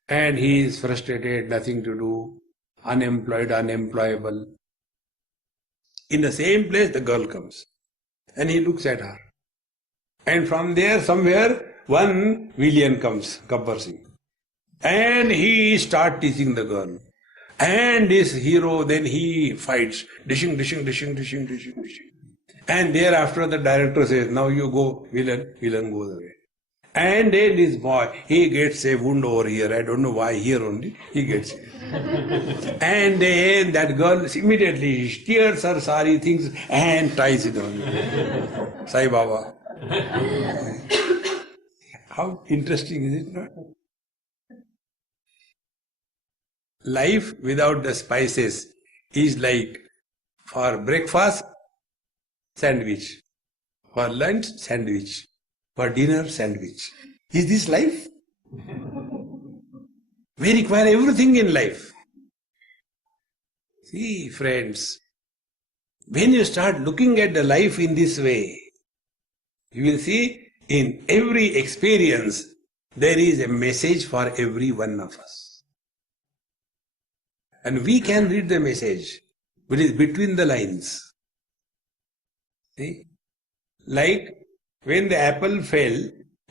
and he is frustrated, nothing to do, unemployed, unemployable. In the same place, the girl comes. And he looks at her. And from there, somewhere, one villain comes, Gabbar Singh. And he starts teaching the girl. And this hero, then he fights. Dishing. And thereafter the director says, now you go, villain goes away. And then this boy, he gets a wound over here. I don't know why here only, he gets it. And then that girl immediately tears her sari things and ties it on. Sai Baba. How interesting is it not? Life without the spices is like for breakfast, sandwich. For lunch, sandwich. For dinner, sandwich. Is this life? We require everything in life. See, friends, when you start looking at the life in this way, you will see in every experience there is a message for every one of us. And we can read the message, which is between the lines. See? Like when the apple fell,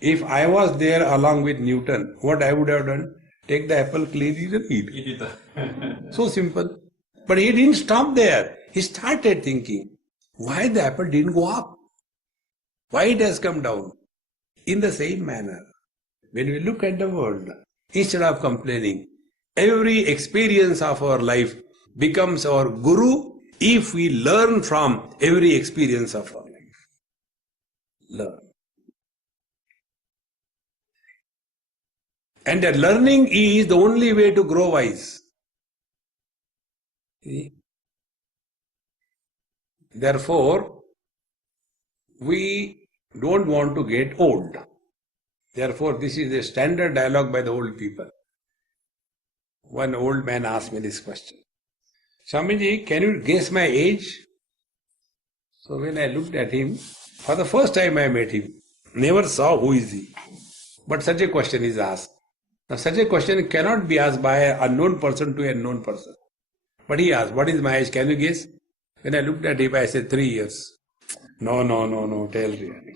if I was there along with Newton, what I would have done? Take the apple, clean it and eat it. So simple. But he didn't stop there. He started thinking, why the apple didn't go up? Why it has come down? In the same manner, when we look at the world, instead of complaining, every experience of our life becomes our guru if we learn from every experience of our life. Learn. And that learning is the only way to grow wise. See? Therefore, we don't want to get old. Therefore, this is a standard dialogue by the old people. One old man asked me this question. Swamiji, can you guess my age? So when I looked at him, for the first time I met him, never saw who is he. But such a question is asked. Now such a question cannot be asked by an unknown person to an known person. But he asked, what is my age? Can you guess? When I looked at him, I said, 3 years. No, tell really.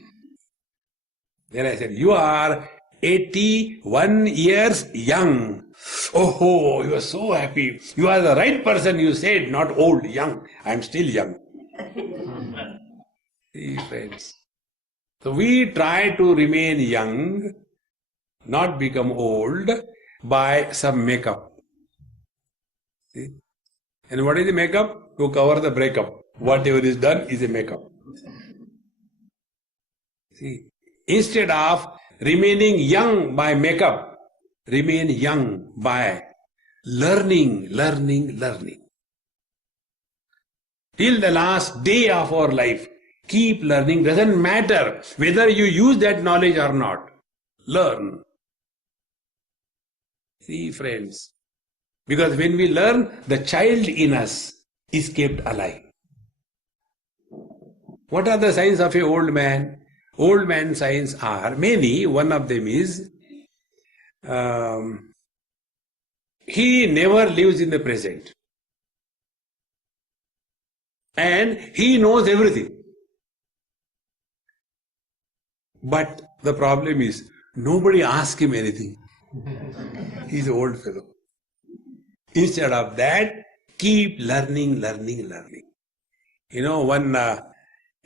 Then I said, you are 81 years young. Oh, you are so happy. You are the right person. You said, not old, young. I am still young. See, friends. So we try to remain young, not become old by some makeup. See? And what is the makeup? To cover the breakup. Whatever is done is a makeup. See, instead of remaining young by makeup, remain young by learning. Till the last day of our life, keep learning. Doesn't matter whether you use that knowledge or not. Learn. See, friends, because when we learn, the child in us is kept alive. What are the signs of an old man? Old man signs are many. One of them is he never lives in the present. And he knows everything. But the problem is, nobody asks him anything. He's an old fellow. Instead of that, keep learning. You know, one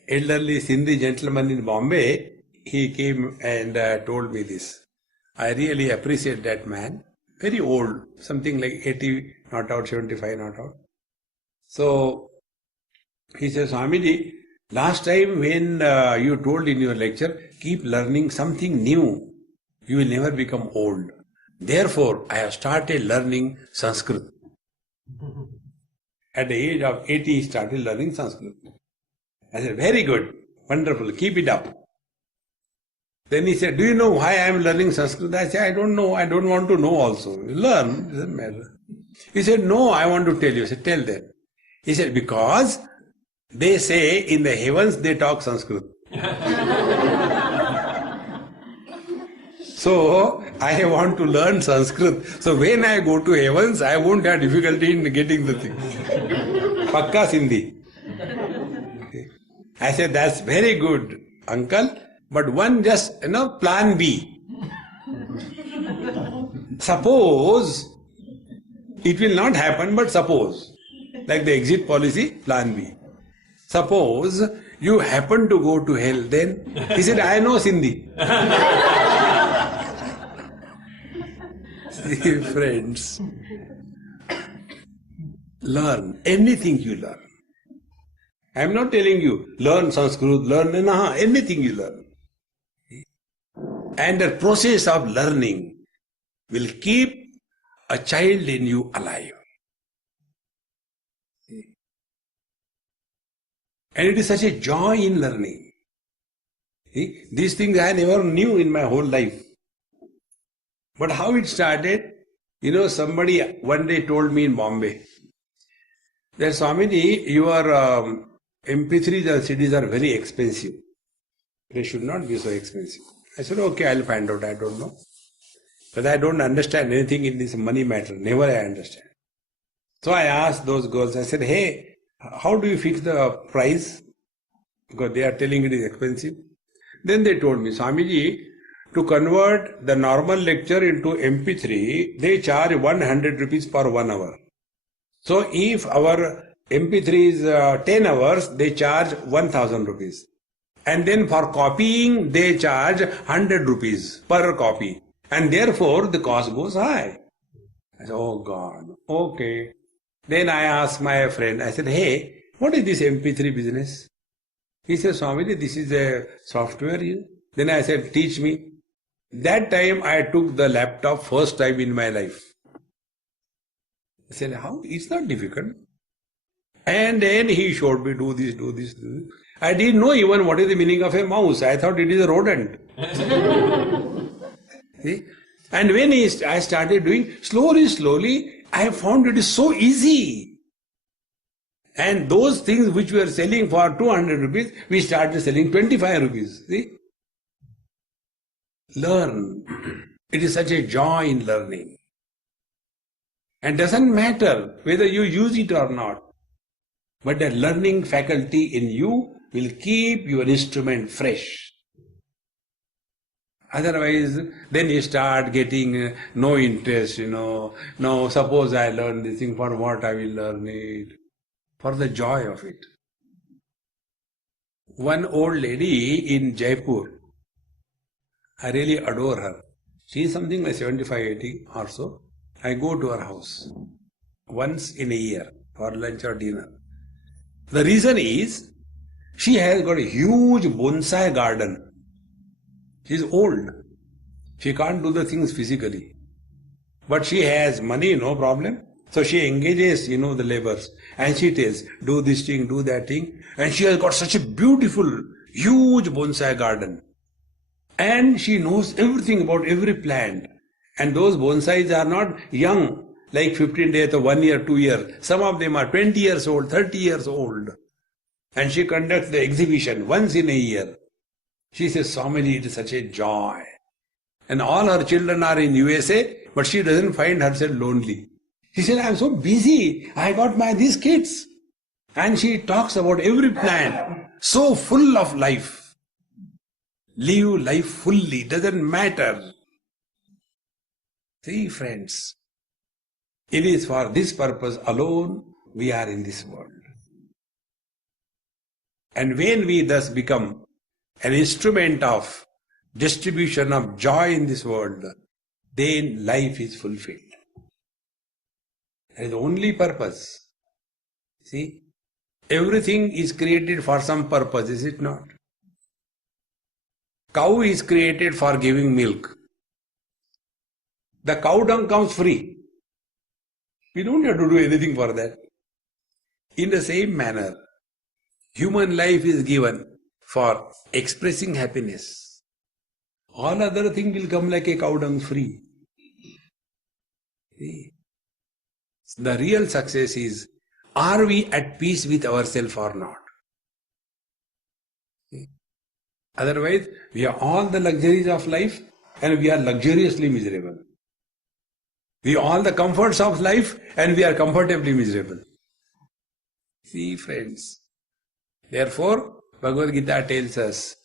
elderly Sindhi gentleman in Bombay, he came and told me this. I really appreciate that man. very old, something like 80 not out, 75 not out. So he says, Swamiji, last time when you told in your lecture, keep learning something new, you will never become old. Therefore, I have started learning Sanskrit. At the age of 80, he started learning Sanskrit. I said, very good, wonderful, keep it up. Then he said, do you know why I am learning Sanskrit? I said, I don't know, I don't want to know also. Learn, doesn't matter. He said, no, I want to tell you. I said, tell them. He said, because they say in the heavens they talk Sanskrit. So, I want to learn Sanskrit. So, when I go to heavens, I won't have difficulty in getting the thing. Pakka Sindhi. I said, that's very good, uncle. But one just, plan B. Suppose, it will not happen, but suppose. Like the exit policy, plan B. Suppose you happen to go to hell, then he said, I know Sindhi. See, friends, learn anything you learn. I am not telling you, learn Sanskrit, learn anything you learn. And the process of learning will keep a child in you alive. And it is such a joy in learning. See? These things I never knew in my whole life. But how it started, somebody one day told me in Bombay that Swamiji, your MP3s and CDs are very expensive. They should not be so expensive. I said, okay, I'll find out, I don't know. But I don't understand anything in this money matter. Never I understand. So I asked those girls, I said, hey, how do you fix the price? Because they are telling it is expensive. Then they told me, Swamiji, to convert the normal lecture into MP3, they charge 100 rupees per 1 hour. So if our MP3 is 10 hours, they charge 1000 rupees. And then for copying, they charge 100 rupees per copy. And therefore, the cost goes high. I said, oh God, okay. Then I asked my friend, I said, hey, what is this MP3 business? He said, Swamiji, this is a software. Then I said, teach me. That time I took the laptop first time in my life. I said, how? It's not difficult. And then he showed me, do this, do this, do this. I didn't know even what is the meaning of a mouse. I thought it is a rodent. See? And when I started doing, slowly, I found it is so easy. And those things which we were selling for 200 rupees, we started selling 25 rupees. See? Learn. It is such a joy in learning. And doesn't matter whether you use it or not. But the learning faculty in you will keep your instrument fresh. Otherwise, then you start getting no interest, No, suppose I learn this thing, for what I will learn it? For the joy of it. One old lady in Jaipur, I really adore her. She is something like 75, 80 or so. I go to her house once in a year for lunch or dinner. The reason is, she has got a huge bonsai garden. She is old. She can't do the things physically. But she has money, no problem. So she engages, the laborers. And she tells, do this thing, do that thing. And she has got such a beautiful, huge bonsai garden. And she knows everything about every plant. And those bonsais are not young, like 15 days or 1 year, 2 years. Some of them are 20 years old, 30 years old. And she conducts the exhibition once in a year. She says, Swamiji, it is such a joy. And all her children are in USA, but she doesn't find herself lonely. She said, I am so busy. I got these kids. And she talks about every plant, so full of life. Live life fully, doesn't matter. See, friends, it is for this purpose alone we are in this world. And when we thus become an instrument of distribution of joy in this world, then life is fulfilled. That is the only purpose. See, everything is created for some purpose, is it not? Cow is created for giving milk. The cow dung comes free. We don't have to do anything for that. In the same manner, human life is given for expressing happiness. All other things will come like a cow dung free. See? The real success is, are we at peace with ourselves or not? See? Otherwise, we have all the luxuries of life and we are luxuriously miserable. We have all the comforts of life and we are comfortably miserable. See, friends. Therefore, Bhagavad Gita tells us,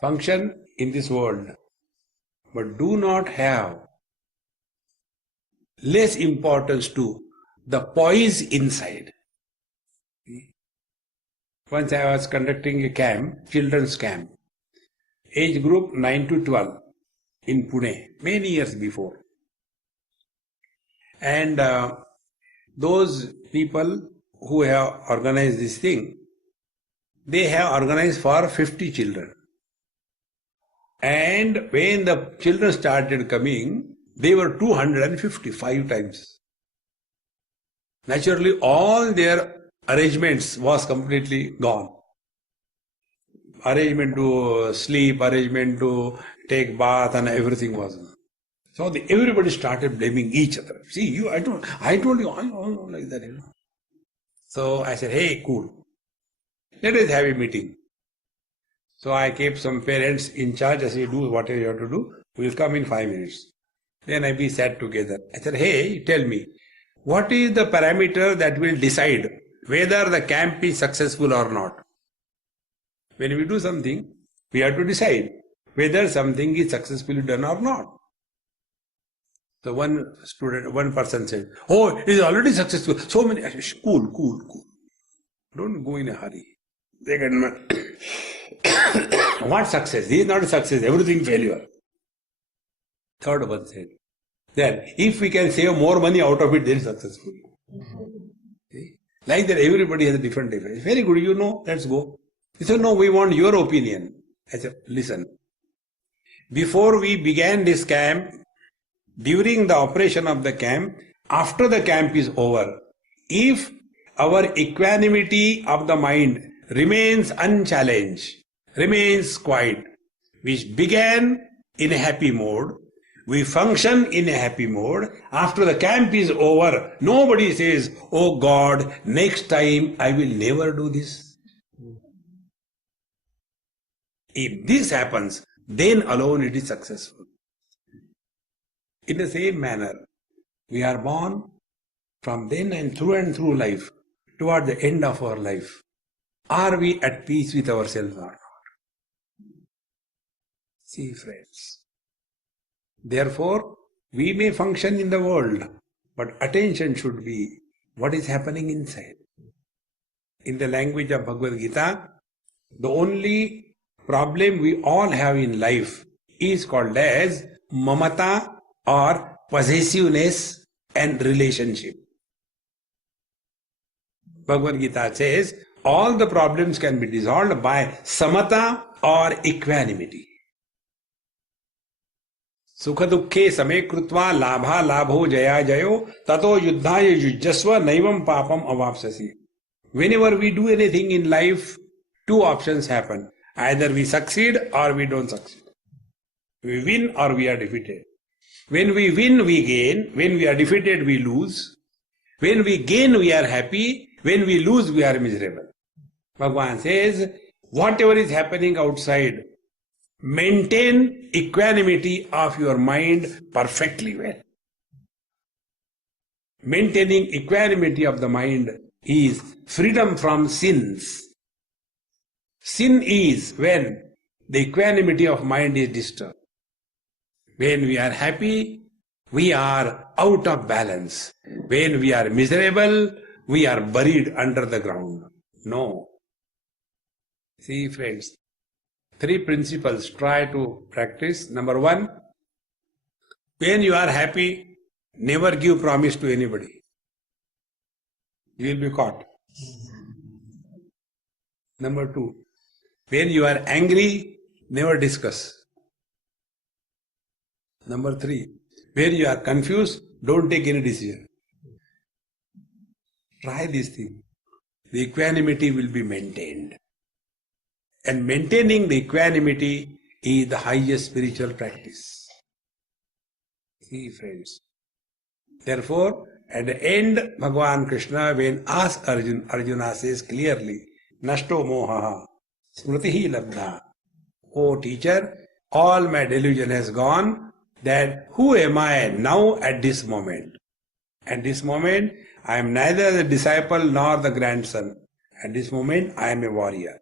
function in this world, but do not have less importance to the poise inside. Once I was conducting a camp, children's camp, age group 9 to 12 in Pune, many years before. And those people who have organized this thing, they have organized for 50 children. And when the children started coming, they were 255 times. Naturally, all their arrangements was completely gone. Arrangement to sleep, arrangement to take bath, and everything was gone. So everybody started blaming each other. See, I told you, I don't like that, you know. So I said, hey, cool. Let us have a meeting. So I kept some parents in charge. I said, do whatever you have to do. We will come in 5 minutes. Then we sat together. I said, hey, tell me, what is the parameter that will decide whether the camp is successful or not? When we do something, we have to decide whether something is successfully done or not. So one person said, oh, it is already successful. So many, cool. Don't go in a hurry. They get what success? This is not a success, everything failure. Third one said, then if we can save more money out of it, then successful. See? Like that, everybody has a different definition. Very good, you know, let's go. He said, no, we want your opinion. I said, listen, before we began this camp, during the operation of the camp, after the camp is over, if our equanimity of the mind remains unchallenged, remains quiet, which began in a happy mode, we function in a happy mode. After the camp is over, nobody says, oh God, next time I will never do this. If this happens, then alone it is successful. In the same manner, we are born from then and through life, toward the end of our life. Are we at peace with ourselves or not? See, friends. Therefore, we may function in the world, but attention should be what is happening inside. In the language of Bhagavad Gita, the only problem we all have in life is called as mamata or possessiveness and relationship. Bhagavad Gita says all the problems can be dissolved by samata or equanimity. Sukha dukhe same krutva labha labho jaya jayo tato yuddhaya yujjasva naivam papam avapsasi. Whenever we do anything in life, two options happen. Either we succeed or we don't succeed. We win or we are defeated. When we win, we gain. When we are defeated, we lose. When we gain, we are happy. When we lose, we are miserable. Bhagavan says, whatever is happening outside, maintain equanimity of your mind perfectly well. Maintaining equanimity of the mind is freedom from sins. Sin is when the equanimity of mind is disturbed. When we are happy, we are out of balance. When we are miserable, we are buried under the ground. No. See, friends, 3 principles try to practice. Number 1, when you are happy, never give promise to anybody. you will be caught. Number 2, when you are angry, never discuss. Number 3, when you are confused, don't take any decision. Try this thing. The equanimity will be maintained. And maintaining the equanimity is the highest spiritual practice. See, friends. Therefore, at the end, Bhagavan Krishna, when asked Arjuna says clearly, Nashto mohaha smritihi labdha. O teacher, all my delusion has gone, that who am I now at this moment? At this moment, I am neither the disciple nor the grandson. At this moment, I am a warrior.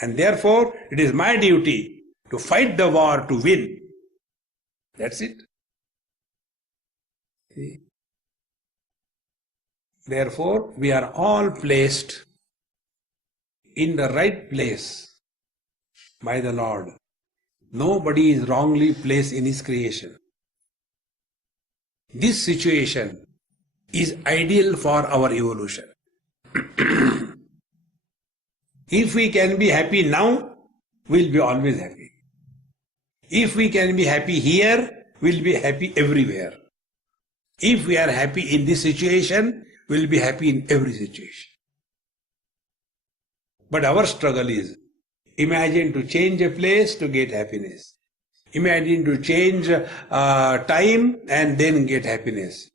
And therefore, it is my duty to fight the war to win. That's it. See? Therefore, we are all placed in the right place by the Lord. Nobody is wrongly placed in His creation. This situation is ideal for our evolution. If we can be happy now, we'll be always happy. If we can be happy here, we'll be happy everywhere. If we are happy in this situation, we'll be happy in every situation. But our struggle is, imagine to change a place to get happiness. Imagine to change time and then get happiness.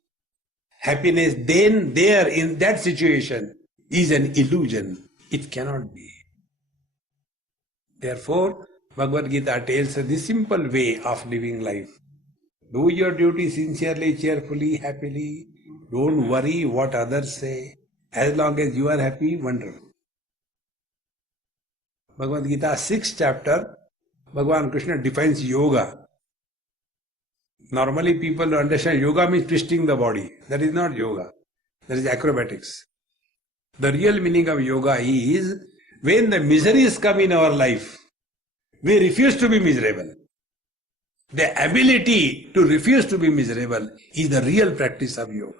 Happiness then, there, in that situation, is an illusion. It cannot be. Therefore, Bhagavad Gita tells us the simple way of living life. Do your duty sincerely, cheerfully, happily. Don't worry what others say. As long as you are happy, wonderful. Bhagavad Gita 6th chapter, Bhagavan Krishna defines yoga. Normally people understand yoga means twisting the body. That is not yoga. That is acrobatics. The real meaning of yoga is, when the miseries come in our life, we refuse to be miserable. The ability to refuse to be miserable is the real practice of yoga.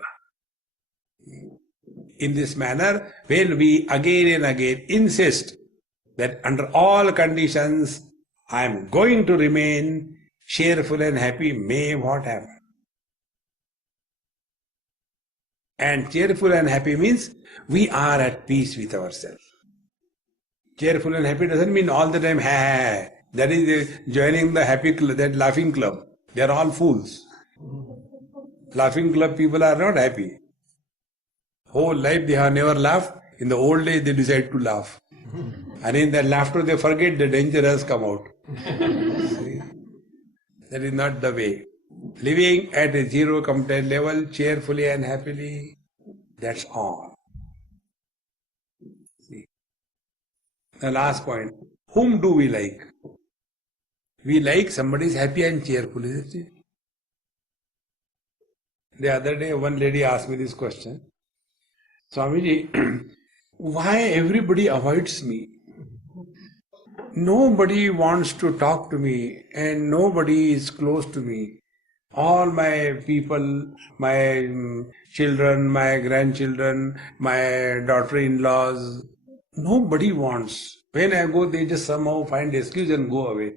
In this manner, when we again and again insist that under all conditions I am going to remain cheerful and happy, may what happen. And cheerful and happy means we are at peace with ourselves. Cheerful and happy doesn't mean all the time ha. That is joining the happy club, that laughing club. They are all fools. Laughing club people are not happy. Whole life they have never laughed. In the old days they decide to laugh. And in that laughter they forget the danger has come out. See? That is not the way. Living at a zero complaint level, cheerfully and happily, that's all. See? The last point, whom do we like? We like somebody is happy and cheerful, isn't it? The other day one lady asked me this question, Swamiji, why everybody avoids me? Nobody wants to talk to me and nobody is close to me. All my people, my children, my grandchildren, my daughter-in-laws, nobody wants. When I go, they just somehow find excuse and go away.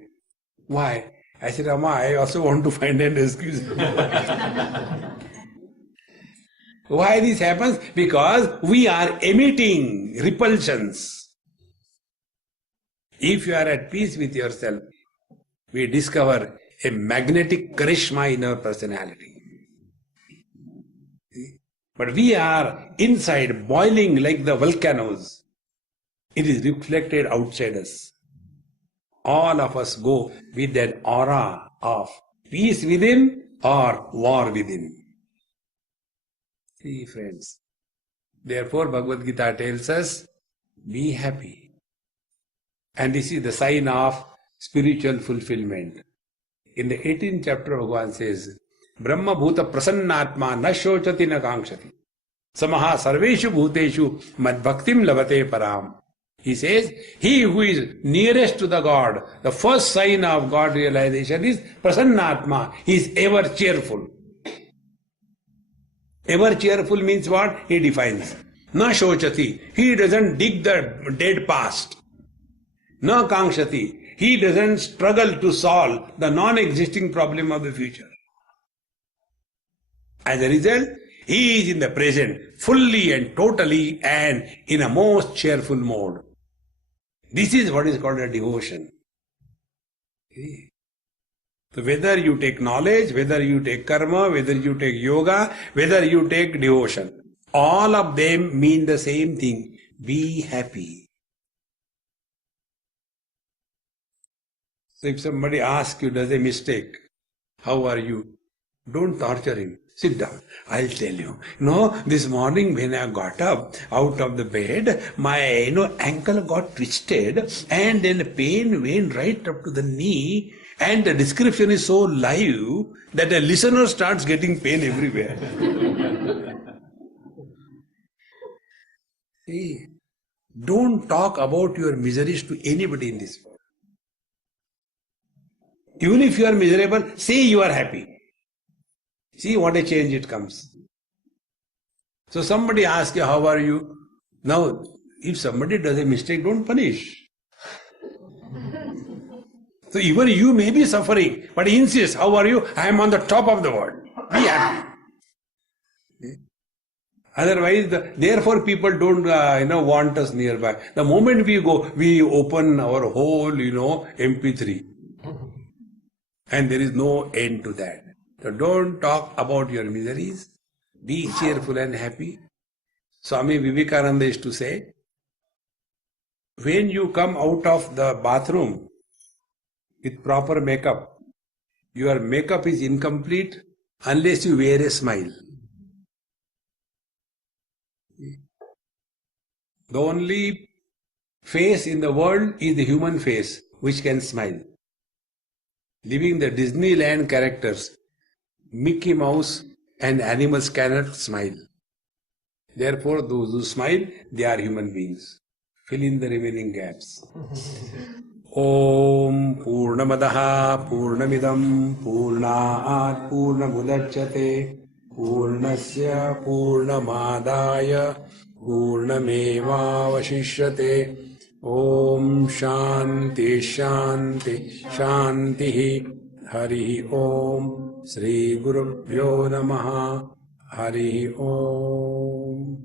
Why? I said, Amma, I also want to find an excuse. Why this happens? Because we are emitting repulsions. If you are at peace with yourself, we discover a magnetic charisma in our personality. But we are inside boiling like the volcanoes. It is reflected outside us. All of us go with that aura of peace within or war within. See, friends. Therefore, Bhagavad Gita tells us, be happy. And this is the sign of spiritual fulfillment. In the 18th chapter, Bhagavan says, Brahma bhuta prasannatma na shochati na kankshati. Samaha sarveshu bhuteshu mad bhaktim lavate param. He says, he who is nearest to the God, the first sign of God realization is prasannatma. He is ever cheerful. Ever cheerful means what? He defines. Na shochati. He doesn't dig the dead past. Na kankshati. He doesn't struggle to solve the non-existing problem of the future. As a result, he is in the present fully and totally and in a most cheerful mode. This is what is called a devotion. So whether you take knowledge, whether you take karma, whether you take yoga, whether you take devotion, all of them mean the same thing. Be happy. So if somebody asks you, does a mistake, how are you? Don't torture him. Sit down. I'll tell you. This morning when I got up out of the bed, my ankle got twisted and then the pain went right up to the knee, and the description is so live that a listener starts getting pain everywhere. See, don't talk about your miseries to anybody in this world. Even if you are miserable, say you are happy. See what a change it comes. So somebody asks you, how are you? Now, if somebody does a mistake, don't punish. So even you may be suffering, but insist, how are you? I am on the top of the world. Be happy. Otherwise, therefore people don't, want us nearby. The moment we go, we open our whole, MP3. And there is no end to that. So don't talk about your miseries. Be cheerful and happy. Swami Vivekananda used to say, when you come out of the bathroom with proper makeup, your makeup is incomplete unless you wear a smile. The only face in the world is the human face which can smile. Leaving the Disneyland characters, Mickey Mouse and animals cannot smile. Therefore, those who smile, they are human beings. Fill in the remaining gaps. Om Purnamadaha Purnamidam Purnaat Purnamudachyate Purnasya Purnamadaya Purnamevavashishyate. Om Shanti Shanti Shanti. Hari Om. Shri Gurubhyo Namaha. Hari Om.